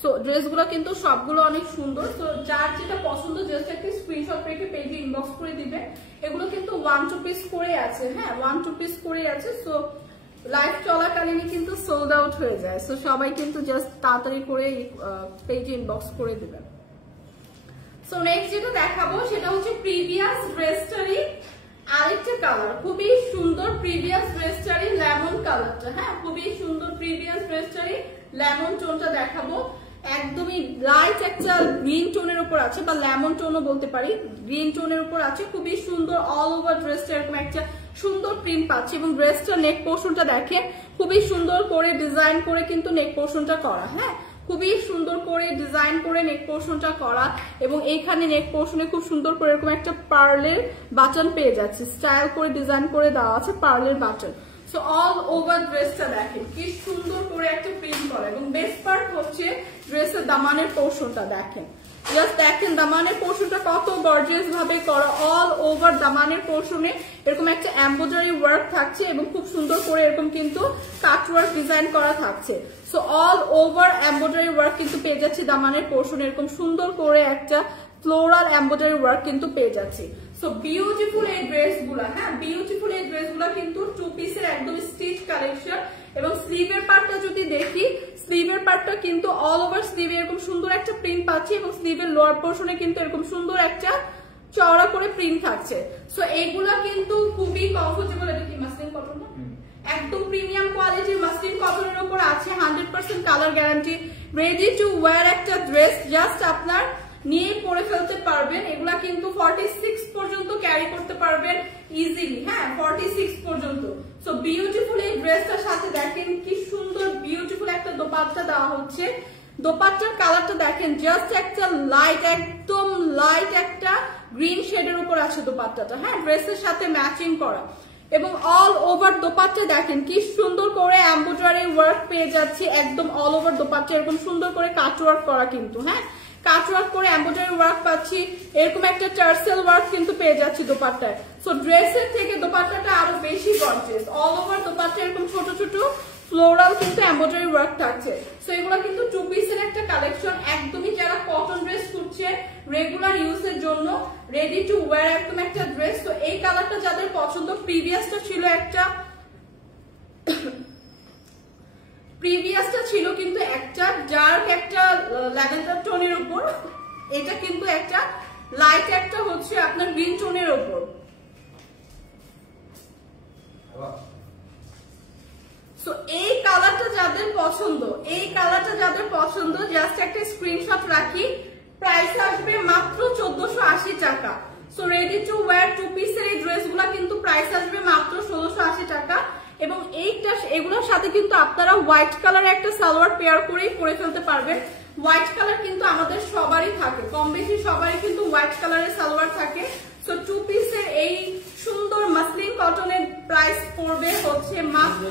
সো ড্রেসগুলো কিন্তু সবগুলো অনেক সুন্দর। তো যার যেটা পছন্দ জাস্ট একটা স্ক্রিনশট রেখে পেজে ইনবক্স করে দিবে। এগুলো কিন্তু 1-2 পিস করে আছে। হ্যাঁ, 1-2 পিস করে আছে। সো লাইভ চলাকালীনই কিন্তু সোল্ড আউট হয়ে যায়। সো সবাই কিন্তু জাস্ট তাড়াতাড়ি করে পেজে ইনবক্স করে দিবেন। সো নেক্সট যেটা দেখাবো সেটা হচ্ছে প্রিভিয়াস ড্রেসটারই আরেকটা কালার, খুবই সুন্দর প্রিভিয়াস ড্রেসটারই লেমন কালারটা। হ্যাঁ, খুবই সুন্দর প্রিভিয়াস ড্রেসটারই লেমন টোনটা দেখাবো। একদমই লাইট একটা গ্রিন টোনের উপর আছে, বা লেমন টোনও বলতে পারি, গ্রিন টোনের উপর আছে। খুবই সুন্দর অল ওভার ড্রেসটা এরকম একটা সুন্দর প্রিন্ট পাচ্ছি, এবং ড্রেসটার নেক পোর্শনটা দেখেন খুবই সুন্দর করে ডিজাইন করে কিন্তু নেক পোর্শনটা করা। হ্যাঁ, খুবই সুন্দর করে ডিজাইন করে নেক পোর্শনটা করা, এবং এইখানে নেক পোর্শনে খুব সুন্দর করে এরকম একটা পার্লের বাটন পেয়ে যাচ্ছে, স্টাইল করে ডিজাইন করে দেওয়া আছে পার্লের বাটন। সো অল ওভার ড্রেসটা দেখেন কি সুন্দর করে একটা প্রিন্ট করা, এবং বেস্ট পার্ট হচ্ছে ড্রেসের দামানের পোর্শনটা দেখেন। জাস্ট দেখেন দামানের পোর্শনটা কত গর্জিয়াস ভাবে করা। অল ওভার দামানের পোর্শনে এরকম একটা এমব্রয়ডারি ওয়ার্ক থাকছে, এবং খুব সুন্দর করে এরকম কিন্তু কাট ওয়ার্ক ডিজাইন করা থাকছে। So all over embroidery work কিন্তু পেয়ে যাচ্ছি দামানের পোর্শনে, এরকম সুন্দর করে একটা ফ্লোরাল এমব্রয়ডারি ওয়ার্ক কিন্তু পেয়ে যাচ্ছি। সো বিউটিফুল এই ড্রেসগুলা, হ্যাঁ বিউটিফুল এই ড্রেসগুলা কিন্তু 2 পিসের একদম স্টিচ কালেকশন। এবং স্লিভের পার্টটা যদি দেখি, স্লিভের পার্টটা কিন্তু অল ওভার স্লিভে এরকম সুন্দর একটা প্রিন্ট পাচ্ছি, এবং স্লিভের লোয়ার পোর্শনে কিন্তু এরকম সুন্দর একটা চওড়া করে প্রিন্ট থাকছে। সো এইগুলা কিন্তু খুবই কমফোর্টেবল। এটা কি মাসলিন কটন না? একদম প্রিমিয়াম কোয়ালিটির মাসলিন কটনের উপর আছে, 100% colour guarantee, ready to wire একটা ড্রেস। জাস্ট আপনার নিয়ে পরে ফেলতে পারবেন। এগুলা কিন্তু 46 পর্যন্ত ক্যারি করতে পারবেন ইজিলি। হ্যাঁ, 46 পর্যন্ত। সো বিউটিফুল এই ড্রেসটার সাথে দেখেন কি সুন্দর বিউটিফুল একটা দোপাট্টা দেওয়া হচ্ছে। দোপাট্টার কালারটা দেখেন জাস্ট একটা লাইট, একদম লাইট একটা গ্রিন শেডের উপর আছে দোপাট্টাটা। হ্যাঁ, ড্রেসের সাথে ম্যাচিং করা, এবং অল ওভার দোপাট্টা দেখেন কি সুন্দর করে এমব্রয়ডারি ওয়ার্ক পেয়ে যাচ্ছে। একদম অল ওভার দোপাট্টা এরকম সুন্দর করে কাট ওয়ার্ক করা কিন্তু। হ্যাঁ, কাট ওয়ার্ক করে এমব্রয়ডারি ওয়ার্ক পাচ্ছি, এরকম একটা টার্সেল ওয়ার্ক কিন্তু পেয়ে যাচ্ছি দোপাট্টায়। সো ড্রেসের থেকে দোপাট্টাটা আরো বেশি গর্জিয়াস। অল ওভার দোপাট্টা এরকম ছোট ছোট ফ্লোরাল কিন্তু এমব্রয়ডারি ওয়ার্ক থাকছে। সো এগুলো কিন্তু 2 পিসের একটা কালেকশন। একদমই যারা কটন ড্রেস খুঁজছে রেগুলার ইউজের জন্য, রেডি টু ওয়্যার একদম একটা ড্রেস। তো এই কালারটা যাদের পছন্দ, প্রিভিয়াসটা ছিল কিন্তু একটা ডার্ক একটা ল্যাভেন্ডার টোনের উপর, এটা কিন্তু একটা লাইট একটা হচ্ছে আপনার গ্রিন টোনের উপর। সো এই কালারটা যাদের পছন্দ, জাস্ট একটা স্ক্রিনশট রাখি। প্রাইস আসবে মাত্র 1480 টাকা। সো রেডি টু ওয়্যার 2 পিসের এই ড্রেসগুলো কিন্তু প্রাইস আসবে মাত্র 1680 টাকা। এবং এগুলোর সাথে কিন্তু আপনারা হোয়াইট কালারের একটা সালোয়ার পেয়ার করেই পরে ফেলতে পারবেন। হোয়াইট কালার কিন্তু আমাদের সবারই থাকে, কম বেশি সবারই কিন্তু হোয়াইট কালারের সালোয়ার থাকে। সো 2 পিসের এই সুন্দর মাসলিন কটনের প্রাইস পড়বে হচ্ছে মাত্র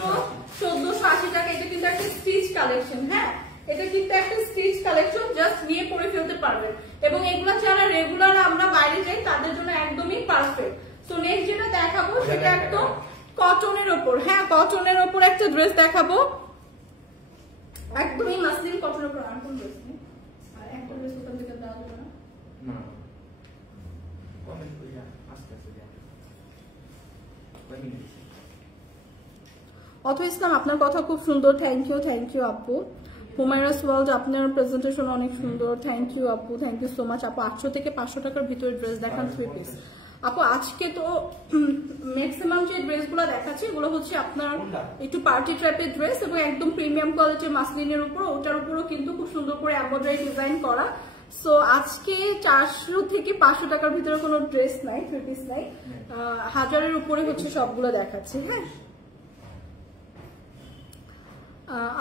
1480 টাকা। এটা কিন্তু একটা স্টিচ কালেকশন। হ্যাঁ, এটা কিন্তু একটা স্টিচ কালেকশন, জাস্ট নিয়ে পরে ফেলতে পারবেন। এবং এগুলা যারা রেগুলার আমরা বাইরে যাই তাদের জন্য একদমই পারফেক্ট। সো নেক্সট যেটা দেখাবো সেটা একদম কটনের উপর। হ্যাঁ, কটনের উপর একটা ড্রেস দেখাবো, একদমই মাসলিন কটনের উপর। আর কোন ড্রেস নেই? আর একটা ড্রেস ওখান থেকে দেওয়া যাবে না? না, কমেন্ট করে আস্তে আস্তে দেন। অথবা ইসলাম, আপনার কথা খুব সুন্দর, থ্যাংক ইউ আপু। হুমায়রাস ওয়ার্ল্ড, আপনার প্রেজেন্টেশন অনেক সুন্দর, থ্যাংক ইউ আপু, থ্যাংক ইউ সো মাচ আপু। 800 থেকে 500 টাকার ভিতরে ড্রেস দেখান 3 পিস আপু। আজকে তো ম্যাক্সিমাম যে ড্রেসগুলো দেখাচ্ছি এগুলো হচ্ছে আপনার একটু পার্টি টাইপের ড্রেস, এবং একদম প্রিমিয়াম কোয়ালিটির মাসলিনের উপর, ওটার উপরও কিন্তু খুব সুন্দর করে এমব্রয়ডারি ডিজাইন করা। সো আজকে 400 থেকে 500 টাকার ভিতরে কোনো ড্রেস নাই, 3 পিস নাই, 1000-এর উপরে হচ্ছে সবগুলো দেখাচ্ছি। হ্যাঁ,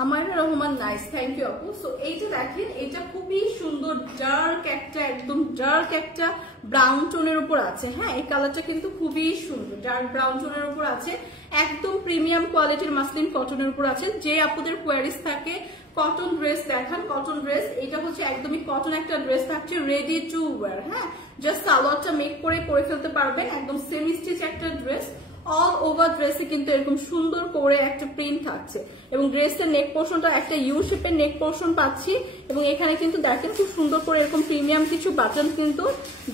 Amayra Rahman, nice, thank you আপু। সো এইটা দেখেন, এটা খুবই সুন্দর ডার্ক একটা, একদম ডার্ক একটা ব্রাউন টোনের উপর আছে। হ্যাঁ, এই কালারটা কিন্তু খুবই সুন্দর, ডার্ক ব্রাউন টোনের উপর আছে, একদম প্রিমিয়াম কোয়ালিটির মাসলিন কটনের উপর আছে। যে আপুদের কোয়ারিজ থাকে কটন ড্রেস দেখান, কটন ড্রেস, এটা হচ্ছে একদমই কটন একটা ড্রেস থাকছে, রেডি টু ওয়্যার। হ্যাঁ, জাস্ট সালোয়ারটা মেক করে পরে ফেলতে পারবেন, একদম সেমি স্টিচ একটা ড্রেস। অল ওভার ড্রেসে কিন্তু এরকম সুন্দর করে একটা প্রিন্ট থাকছে, এবং ড্রেসের নেক পোর্শনটা একটা ইউ শেপের নেক পোর্শন পাচ্ছি, এবং এখানে কিন্তু দেখেন খুব সুন্দর করে এরকম প্রিমিয়াম কিছু বাটন কিন্তু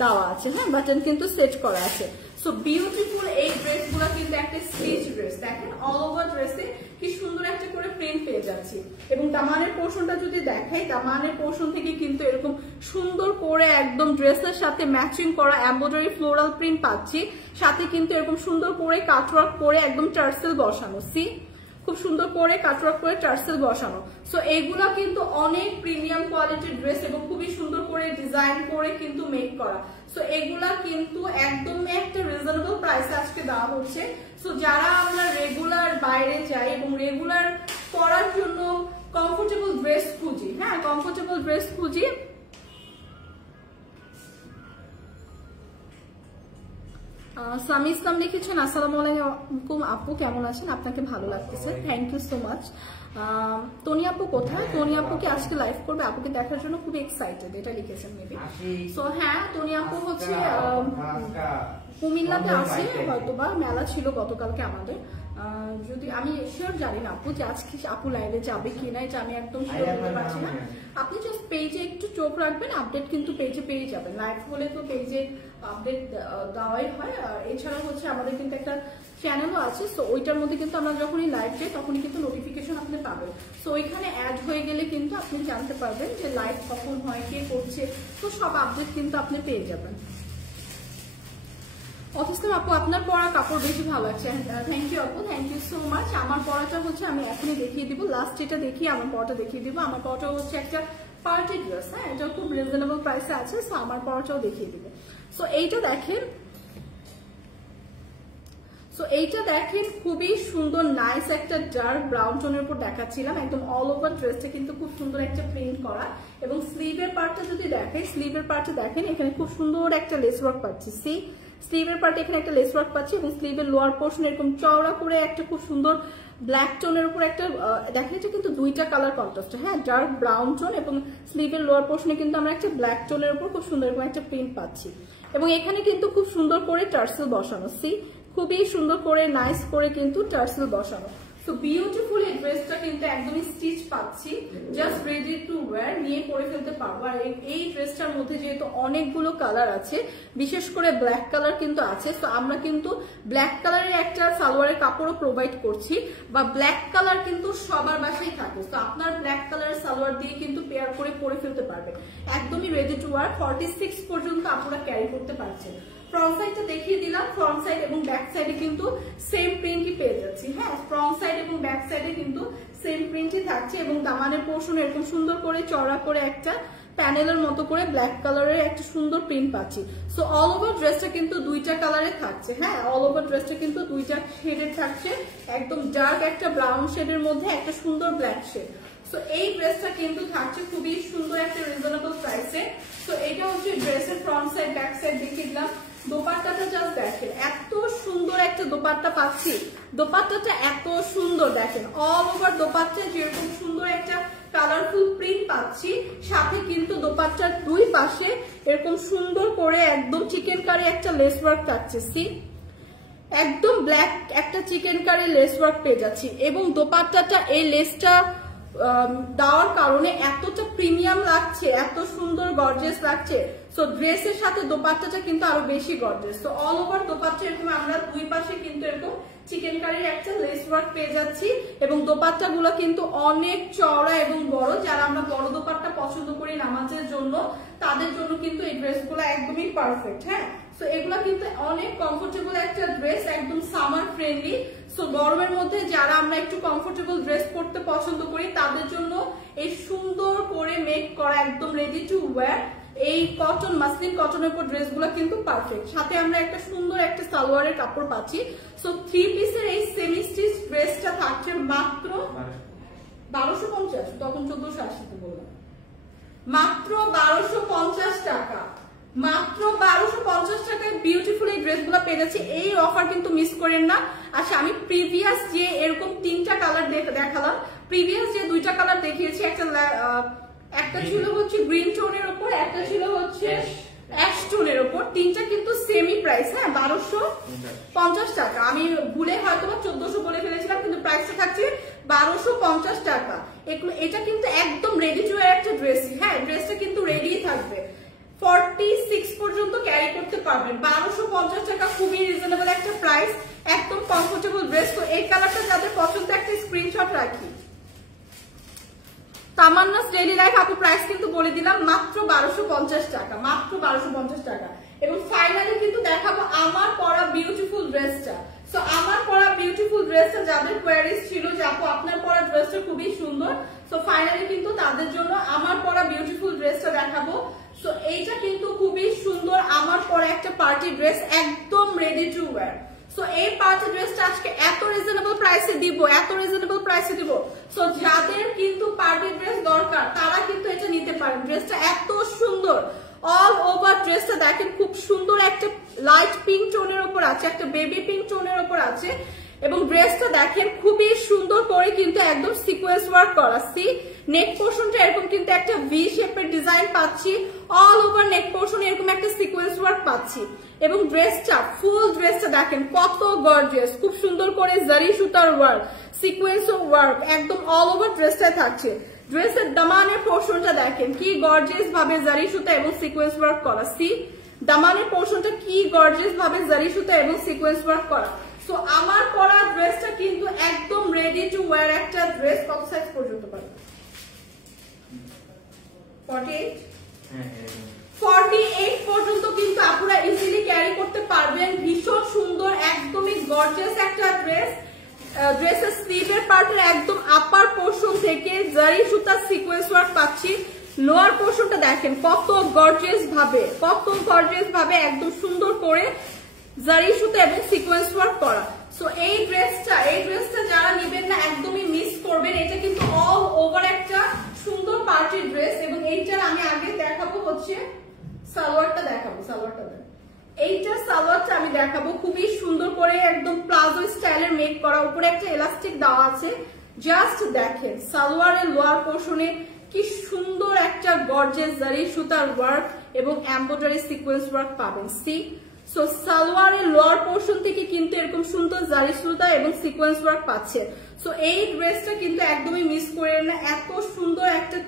দেওয়া আছে। হ্যাঁ, বাটন কিন্তু সেট করা আছে। সো বিউটিফুল এই ড্রেসগুলো কিন্তু একটা স্টিচ ড্রেস, দেখেন অল ওভার ড্রেসে কি সুন্দর একটা করে প্রিন্ট পেয়ে যাচ্ছে। যাচ্ছি। এবং দামানের পোর্শনটা যদি দেখাই, দামানের পোর্শন থেকে কিন্তু এরকম সুন্দর করে একদম ড্রেসের সাথে ম্যাচিং করা এমব্রয়ডারি ফ্লোরাল প্রিন্ট পাচ্ছি, সাথে কিন্তু এরকম সুন্দর করে কাটওয়ার্ক করে একদম টার্সেল বসানো। সি খুব সুন্দর করে কাটওয়ার্ক করে টার্সেল বসানো। সো এইগুলা কিন্তু অনেক প্রিমিয়াম কোয়ালিটির ড্রেস এবং খুবই সুন্দর করে ডিজাইন করে কিন্তু মেক করা। সো এগুলা কিন্তু একদমই একটা রিজনেবল প্রাইসে আজকে দেওয়া হচ্ছে। সো যারা আমরা রেগুলার বাইরে যাই এবং রেগুলার পরার জন্য কমফোর্টেবল ড্রেস খুঁজি, হ্যাঁ কমফোর্টেবল ড্রেস খুঁজি, সামি ইসলাম লিখেছেন আসসালামু আলাইকুম আপু, কেমন আছেন? আপনাকে ভালো লাগতেছে, thank you so much. Tony আপু কোথায়? টনি আপুকে আজকে লাইভ করবে, আপুকে দেখার জন্য খুবই এক্সাইটেড, এটা লিখেছেন মেবি। সো হ্যাঁ, টনি আপু হচ্ছে কুমিল্লাতে আছে, হয়তোবা মেলা ছিল গতকালকে আমাদের। যদি আমি শিওর জানি না আপু যে আজকে আপু লাইভে যাবে কিনা, এটা আমি একদম শিওর বলতে পারছি না। আপনি জাস্ট পেজে একটু চোখ রাখবেন, আপডেট কিন্তু পেজে পেয়ে যাবেন। লাইভ হলে তো পেজে আপডেট দেওয়াই হয়, আর এছাড়া হচ্ছে আমাদের কিন্তু একটা চ্যানেলও আছে। সো ওইটার মধ্যে কিন্তু আমরা যখনই লাইভ যাই তখনই কিন্তু নোটিফিকেশন আপনি পাবেন। সো ওইখানে অ্যাড হয়ে গেলে কিন্তু আপনি জানতে পারবেন যে লাইভ কখন হয়, কে করছে, তো সব আপডেট কিন্তু আপনি পেয়ে যাবেন। অথচ আপু আপনার পরা কাপড় বেশি ভালো লাগছে, থ্যাংক ইউ আপু, থ্যাংক ইউ সো মাচ। আমার পরাটা হচ্ছে আমি এখনই দেখিয়ে দিব, লাস্ট এটা দেখিয়ে আমার পরাটা দেখিয়ে দিব। আমার পরাটা হচ্ছে একটা পার্টি ড্রেস, হ্যাঁ এটা খুব রিজনেবল প্রাইসে আছে। সো আমার পরাটাও দেখিয়ে দিব। সো এইটা দেখেন, সো এইটা দেখেন খুবই সুন্দর নাইস একটা ডার্ক ব্রাউন টোনের উপর দেখাচ্ছিলাম, একদম অল ওভার ড্রেসটা কিন্তু খুব সুন্দর একটা প্রিন্ট করা। এবং স্লিভের পার্টটা যদি দেখেন, স্লিভের পার্টটা দেখেন এখানে খুব সুন্দর একটা লেস ওয়ার্ক পাচ্ছি। সি স্লিভের পার্টে এখানে একটা লেস ওয়ার্ক পাচ্ছি এবং স্লিভের লোয়ার পোর্শন এরকম চওড়া করে একটা খুব সুন্দর ব্ল্যাক টোনের উপর একটা দেখেন, এটা কিন্তু দুইটা কালার কন্ট্রাস্ট, হ্যাঁ ডার্ক ব্রাউন টোন এবং স্লিভের লোয়ার পোর্শনে কিন্তু আমরা একটা ব্ল্যাক টোনের উপর খুব সুন্দর এরকম একটা প্রিন্ট পাচ্ছি। এবং এখানে কিন্তু খুব সুন্দর করে টার্সেল বসানো, সি খুবই সুন্দর করে নাইস করে কিন্তু টার্সেল বসানো। সো বিউটিফুল এই ড্রেসটা কিন্তু একদমই স্টিচ পাচ্ছি, জাস্ট রেডি টু ওয়্যার, নিয়ে পরে ফেলতে পারবো। আর এই ড্রেসটার মধ্যে যেহেতু অনেকগুলো কালার আছে, বিশেষ করে ব্ল্যাক কালার কিন্তু আছে, তো আমরা কিন্তু ব্ল্যাক কালারের একটা সালোয়ারের কাপড়ও প্রোভাইড করছি, বা ব্ল্যাক কালার কিন্তু সবার বাসায় থাকে। তো আপনার ব্ল্যাক কালারের সালোয়ার দিয়ে কিন্তু পেয়ার করে পরে ফেলতে পারবেন, একদমই রেডি টু ওয়্যার। 46 পর্যন্ত আপনারা ক্যারি করতে পারছেন। ফ্রন্ট সাইডটা দেখিয়ে দিলাম, ফ্রন্ট সাইড এবং ব্যাক সাইডে কিন্তু সেম প্রিন্টই পেয়ে যাচ্ছি, হ্যাঁ ফ্রন্ট সাইড এবং ব্যাক সাইডে কিন্তু সেম প্রিন্টই থাকছে। এবং দামানের পোর্শন এরকম সুন্দর করে চড়া করে একটা প্যানেলের মতো করে ব্ল্যাক কালারের একটা সুন্দর প্রিন্ট পাচ্ছি। সো অল ওভার ড্রেসটা কিন্তু দুইটা কালারে থাকছে, হ্যাঁ অল ওভার ড্রেসটা কিন্তু দুইটা শেডের থাকছে, একদম ডার্ক একটা ব্রাউন শেডের মধ্যে একটা সুন্দর ব্ল্যাক শেড। সো এই ড্রেসটা কিন্তু থাকছে খুবই সুন্দর একটা রিজনেবল প্রাইসে। সো এটা হচ্ছে ড্রেসের ফ্রন্ট সাইড ব্যাক সাইড দেখিয়ে দিলাম। দোপাট্টাটা জাস্ট দেখেন, এত সুন্দর একটা দোপাট্টা পাচ্ছি, দোপাট্টাটা এত সুন্দর দেখেন, অল ওভার দোপাট্টা যেরকম সুন্দর একটা কালারফুল প্রিন্ট পাচ্ছি, সাথে কিন্তু দোপাট্টার দুই পাশে এরকম সুন্দর করে একদম চিকেন কারি একটা লেস ওয়ার্ক থাকছে। সি একদম ব্ল্যাক একটা চিকেন কারি লেস ওয়ার্ক পেয়ে যাচ্ছি। এবং দোপাট্টাটা এই লেসটা দেওয়ার কারণে এতটা প্রিমিয়াম লাগছে, এত সুন্দর গর্জিয়াস লাগছে। সো ড্রেসের সাথে দোপাট্টাটা কিন্তু আরো বেশি গর্জিয়াস। তো অল ওভার দোপাট্টা এরকম আমরা দুই পাশে কিন্তু এরকম চিকেন কারির একটা লেস ওয়ার্ক পেয়ে যাচ্ছি। এবং দোপাট্টা গুলো কিন্তু অনেক চওড়া এবং বড়, যারা আমরা বড় দোপাট্টা পছন্দ করি নামাজের জন্য, তাদের জন্য কিন্তু এই ড্রেসগুলো একদমই পারফেক্ট, হ্যাঁ। সো এগুলা কিন্তু অনেক কমফোর্টেবল একটা ড্রেস, একদম সামার ফ্রেন্ডলি। সো গরমের মধ্যে যারা আমরা একটু কমফোর্টেবল ড্রেস পরতে পছন্দ করি, তাদের জন্য এই সুন্দর করে মেক করা একদম রেডি টু ওয়্যার এই কটন মাসলিন কটনের উপর ড্রেসগুলো কিন্তু পারফেক্ট। সাথে আমরা একটা সুন্দর একটা সালোয়ারের কাপড় পাচ্ছি। সো 3 পিসের এই সেমি স্টিচ ড্রেসটা থাকছে মাত্র 1250, তখন 1480 তে বললাম, মাত্র 1250 টাকা, মাত্র 1250 টাকায় বিউটিফুল এই ড্রেসগুলো পেয়ে যাচ্ছি। এই অফার কিন্তু মিস করেন না। আচ্ছা, আমি প্রিভিয়াস যে এরকম 3টা কালার দেখালাম, প্রিভিয়াস যে 2টা কালার দেখিয়েছি, একটা ছিল হচ্ছে গ্রিন টোনের উপর, একটা ছিল হচ্ছে অ্যাশ টোনের উপর, 3টা কিন্তু সেমি প্রাইস, হ্যাঁ 1250 টাকা। আমি ভুলে হয়তো 1400 বলে ফেলেছিলাম, কিন্তু প্রাইসটা থাকছে 1250 টাকা। এটা কিন্তু একদম রেডি টু ওয়্যার একটা ড্রেস, হ্যাঁ ড্রেসটা কিন্তু রেডি থাকবে, 46 পর্যন্ত ক্যারি করতে পারবেন। 1250 টাকা খুবই রিজনেবল একটা প্রাইস, একদম কমফোর্টেবল ড্রেস। তো এই কালারটা যাদের পছন্দ একটা স্ক্রিনশট রাখি। তামান্নাস ডেইলি লাইফ আপু প্রাইস কিন্তু বলে দিলাম মাত্র 1250 টাকা, মাত্র 1250 টাকা। এবং ফাইনালি কিন্তু দেখাবো আমার পরা বিউটিফুল ড্রেসটা। সো আমার পরা বিউটিফুল ড্রেসটা যাদের কোয়ারিজ ছিল যে আপু আপনার পরা ড্রেসটা খুবই সুন্দর, সো ফাইনালি কিন্তু তাদের জন্য আমার পরা বিউটিফুল ড্রেসটা দেখাবো। সো এইটা কিন্তু খুবই সুন্দর আমার পরা একটা পার্টি ড্রেস, একদম রেডি টু ওয়্যার। সো এই পার্টি ড্রেসটা আজকে এত রিজনেবল প্রাইসে দিব, এত রিজনেবল প্রাইসে দিব। সো যাদের কিন্তু পার্টি ড্রেস দরকার তারা কিন্তু এটা নিতে পারেন। ড্রেসটা এত সুন্দর, অল ওভার ড্রেসটা দেখেন খুব সুন্দর একটা লাইট পিঙ্ক টোনের উপর আছে, একটা বেবি পিঙ্ক টোনের উপর আছে। এবং ড্রেসটা দেখেন খুবই সুন্দর করে কিন্তু একদম সিকোয়েন্স ওয়ার্ক করা। সি নেক পোর্শনটা এরকম কিন্তু একটা ভি শেপের ডিজাইন পাচ্ছি, অল ওভার নেক পোর্শন এরকম একটা সিকোয়েন্স ওয়ার্ক পাচ্ছি। এবং ড্রেসটা ফুল ড্রেসটা দেখেন কত গর্জিয়াস, খুব সুন্দর করে জারি সুতার ওয়ার্ক, সিকোয়েন্স ওয়ার্ক একদম অল ওভার ড্রেসটায় থাকছে। ড্রেসের দামানের পোর্শনটা দেখেন কি গর্জিয়াস ভাবে জারি সুতা এবং সিকোয়েন্স ওয়ার্ক করা। সি দামানের পোর্শনটা কি গর্জিয়াস ভাবে জারি সুতা এবং সিকোয়েন্স ওয়ার্ক করা। সো আমার পরা ড্রেসটা কিন্তু একদম রেডি টু ওয়্যার একটা ড্রেস। কত সাইজ পর্যন্ত পাবে? 48 পর্যন্ত কিন্তু আপনারা ইজিলি ক্যারি করতে পারবেন। ভীষণ সুন্দর একদমই গর্জিয়াস একটা ড্রেস। ড্রেসের স্লিভের পার্টের একদম আপার পোর্শন থেকে জারি সুতা সিকোয়েন্স ওয়ার্ক পাচ্ছি। লোয়ার পোর্শনটা দেখেন কত গর্জিয়াস ভাবে একদম সুন্দর করে জারি সুতা এবং সিকোয়েন্স ওয়ার্ক করা। সো এই ড্রেসটা যারা নেবেন না একদমই মিস করবেন। এটা কিন্তু অল ওভার একটা সুন্দর পার্টি ড্রেস। এবং এইটার আমি আগে দেখাবো হচ্ছে সালোয়ারটা দেখাবো, এইটার সালোয়ারটা আমি দেখাবো খুবই সুন্দর করে একদম প্লাজো স্টাইলের মেক করা, উপরে একটা এলাস্টিক দেওয়া আছে। জাস্ট দেখেন সালোয়ারের লোয়ার পোর্শনে কি সুন্দর একটা গর্জিয়াস জারি সুতার ওয়ার্ক এবং এমব্রয়ডারি সিকোয়েন্স ওয়ার্ক পাবেন। সি সো সালোয়ারের লোয়ার পোর্শন থেকে কিন্তু এরকম সুন্দর জারি সুতা এবং সিকোয়েন্স ওয়ার্ক পাচ্ছে। সো এই ড্রেসটা কিন্তু একদমই মিস করেন না, এত সুন্দর একটা,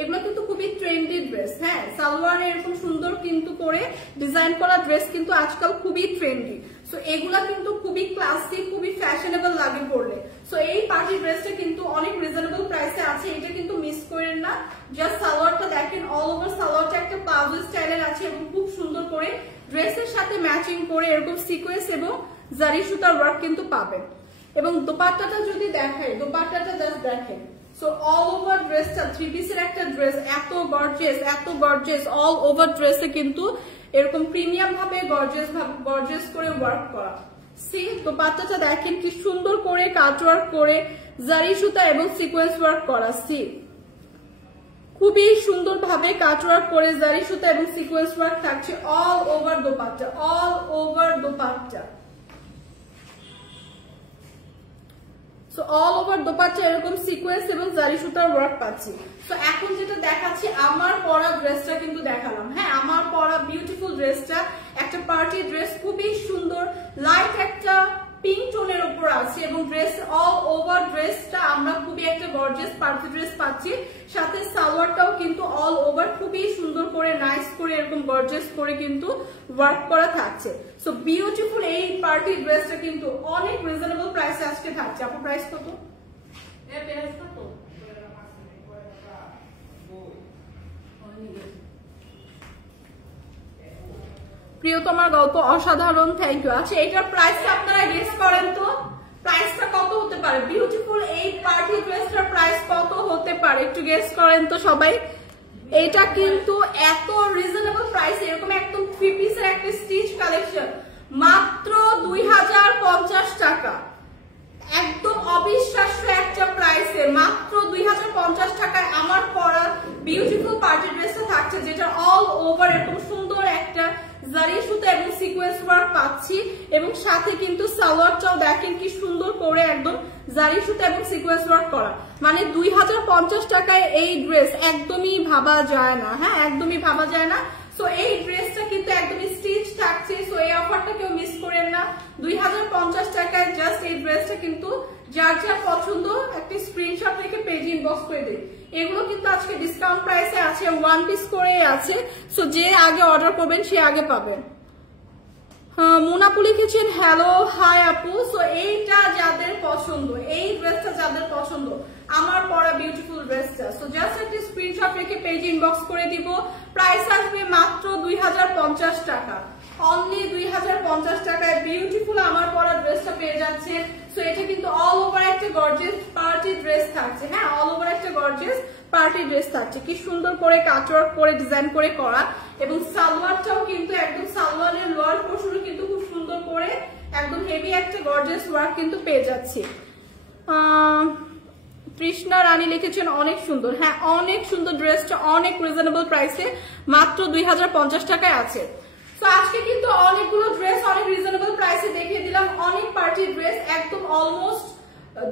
এগুলো কিন্তু খুবই ট্রেন্ডি ড্রেস। হ্যাঁ, সালোয়ারে এরকম সুন্দর কিন্তু করে ডিজাইন করা ড্রেস কিন্তু আজকাল খুবই ট্রেন্ডি। সো এগুলা কিন্তু খুবই ক্লাসিক, খুবই ফ্যাশনেবল লাগে পরলে। সো এই পার্টি ড্রেসটা কিন্তু অনেক রিজনেবল প্রাইসে আছে, এটা কিন্তু মিস করেন না। জাস্ট সালোয়ারটা দেখেন, অল ওভার সালোয়ারটা একটা প্লাজো স্টাইলের আছে এবং খুব সুন্দর করে ড্রেসের সাথে ম্যাচিং করে এরকম সিকোয়েন্স এবং জারি সুতার ওয়ার্ক কিন্তু পাবেন। এবং দোপাট্টাটা যদি দেখাই, দোপাট্টাটা জাস্ট দেখেন। সো অল ওভার ড্রেসটা থ্রি পিসের একটা ড্রেস, এত গর্জিয়াস অল ওভার ড্রেসে কিন্তু এরকম প্রিমিয়াম ভাবে গর্জিয়াস করে ওয়ার্ক করা। সি দোপাট্টাটা দেখেন কি সুন্দর করে কাট ওয়ার্ক করে জারি সুতা এবং সিকোয়েন্স ওয়ার্ক করা। সি খুবই সুন্দর ভাবে কাট ওয়ার্ক করে জারি সুতা এবং সিকোয়েন্স ওয়ার্ক থাকছে all over dupatta. So all over dupatta এরকম সিকোয়েন্স এবং জারি সুতার ওয়ার্ক পাচ্ছি। সো এখন যেটা দেখাচ্ছি আমার পরা ড্রেসটা কিন্তু দেখালাম। হ্যাঁ, আমার পরা বিউটিফুল ড্রেসটা একটা পার্টি ড্রেস, খুবই সুন্দর লাইট একটা পিঙ্ক টোনের উপর আছে এবং ড্রেস অল ওভার ড্রেসটা আমরা খুবই একটা গর্জিয়াস পার্টি ড্রেস পাচ্ছি। সাথে সালোয়ারটাও কিন্তু অল ওভার খুবই সুন্দর করে নাইস করে এরকম গর্জিয়াস করে কিন্তু ওয়ার্ক করা থাকছে। সো বিউটিফুল এই পার্টি ড্রেসটা কিন্তু অনেক রিজনেবল প্রাইসে আজকে থাকছে। আপনার প্রাইস কত? প্রিয়তমার গল্প অসাধারণ, থ্যাংক ইউ। আচ্ছা, এটার প্রাইসটা আপনারা গেস করেন তো, প্রাইসটা কত হতে পারে? বিউটিফুল এই পার্টি ড্রেসটার প্রাইস কত হতে পারে একটু গেস করেন তো সবাই। এটা কিন্তু এত রিজনেবল প্রাইস, এরকম একদম থ্রি পিসের একটা স্টিচ কালেকশন মাত্র 2050 টাকা, একদম অবিশ্বাস্য একটা প্রাইসে মাত্র 2050 টাকায় আমার পরা বিউটিফুল পার্টি ড্রেসটা থাকছে, যেটা অল ওভার এরকম সুন্দর একটা জারি সুতা এবং সিকোয়েন্স ওয়ার্ক পাচ্ছি। এবং সাথে কিন্তু সালোয়ারটাও দেখেন কি সুন্দর করে একদম জারি সুতা এবং সিকোয়েন্স ওয়ার্ক করা। মানে 2050 টাকায় এই ড্রেস একদমই ভাবা যায় না। হ্যাঁ, একদমই ভাবা যায় না। সো এই ড্রেসটা কিন্তু একদমই স্টিচ থাকছে। সো এই অফারটা কেউ মিস করেন না। 2050 টাকায় জাস্ট এই ড্রেসটা কিন্তু যার যার পছন্দ একটা স্ক্রিনশট রেখে পেজ ইনবক্স করে দিন। এগুলো কিন্তু আজকে ডিসকাউন্ট প্রাইসে আছে, ওয়ান পিস করে আছে। সো যে আগে অর্ডার করবেন সে আগে পাবেন। মুনাপু লিখেছেন হ্যালো হাই আপু। সো এইটা যাদের পছন্দ, এই ড্রেসটা যাদের পছন্দ আমার পরা বিউটিফুল ড্রেসটা, সো জাস্ট একটা স্ক্রিনশট রেখে পেজ ইনবক্স করে দিব। প্রাইস আসবে মাত্র 2050 টাকা, অনলি 2050 টাকায় বিউটিফুল আমার পরা ড্রেসটা পেয়ে যাচ্ছেন। সো এটা কিন্তু অল ওভার একটা গর্জিয়াস পার্টি ড্রেস থাকছে, হ্যাঁ অল ওভার একটা গর্জিয়াস পার্টি ড্রেস থাকছে, কি সুন্দর করে কাটওয়ার্ক করে ডিজাইন করে করা, এবং সালোয়ারটাও কিন্তু একদম সালোয়ারের লোয়ার পোর্শনও কিন্তু খুব সুন্দর করে একদম হেভি একটা গর্জিয়াস ওয়ার্ক কিন্তু পেয়ে যাচ্ছি। তৃষ্ণা রানী লিখেছেন অনেক সুন্দর, হ্যাঁ অনেক সুন্দর ড্রেসটা, অনেক রিজনেবল প্রাইসে মাত্র 2050 টাকায় আছে। তো আজকে কিন্তু অনেকগুলো ড্রেস অনেক রিজনেবল প্রাইসে দেখিয়ে দিলাম, অনেক পার্টি ড্রেস একদম অলমোস্ট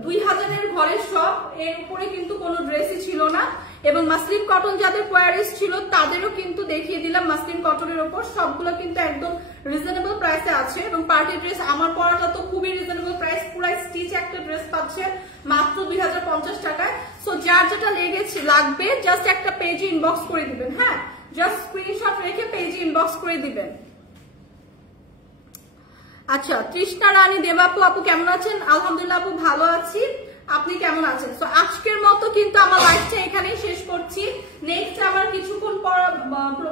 2000-এর ঘরের সব, এর উপরে কিন্তু কোনো ড্রেসই ছিল না। এবং মাসলিন কটন যাদের কোয়ারিজ ছিল তাদেরও কিন্তু দেখিয়ে দিলাম মাসলিন কটনের উপর, সবগুলো কিন্তু একদম রিজনেবল প্রাইসে আছে। এবং পার্টি ড্রেস আমার পরাটা তো খুবই রিজনেবল প্রাইস, পুরো স্টিচ একটা ড্রেস পাচ্ছে মাত্র 2050 টাকায়। সো যার যেটা লাগবে জাস্ট একটা পেজে ইনবক্স করে দিবেন, হ্যাঁ জাস্ট স্ক্রিনশট রেখে পেজে ইনবক্স করে দিবেন। আচ্ছা তৃষ্ণা রানী দেবাপু আপু কেমন আছেন? আলহামদুলিল্লাহ আপু ভালো আছি, আপনি কেমন আছেন? তো আজকের মতো কিন্তু আমার লাইভটা এখানেই শেষ করছি। নেক্সট আমার কিছুক্ষণ পর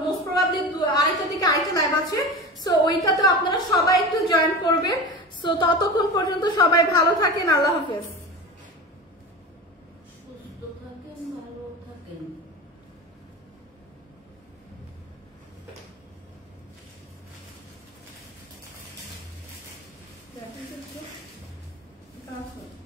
মোস্ট প্রবাবলি 2:30 থেকে আরেকটা লাইভ আছে, সো ওইটাতে আপনারা সবাই একটু জয়েন করবেন। সো ততক্ষণ পর্যন্ত সবাই ভালো থাকেন, আল্লাহ হাফেজ। সুস্থ থাকেন, ভালো থাকেন। Gracias.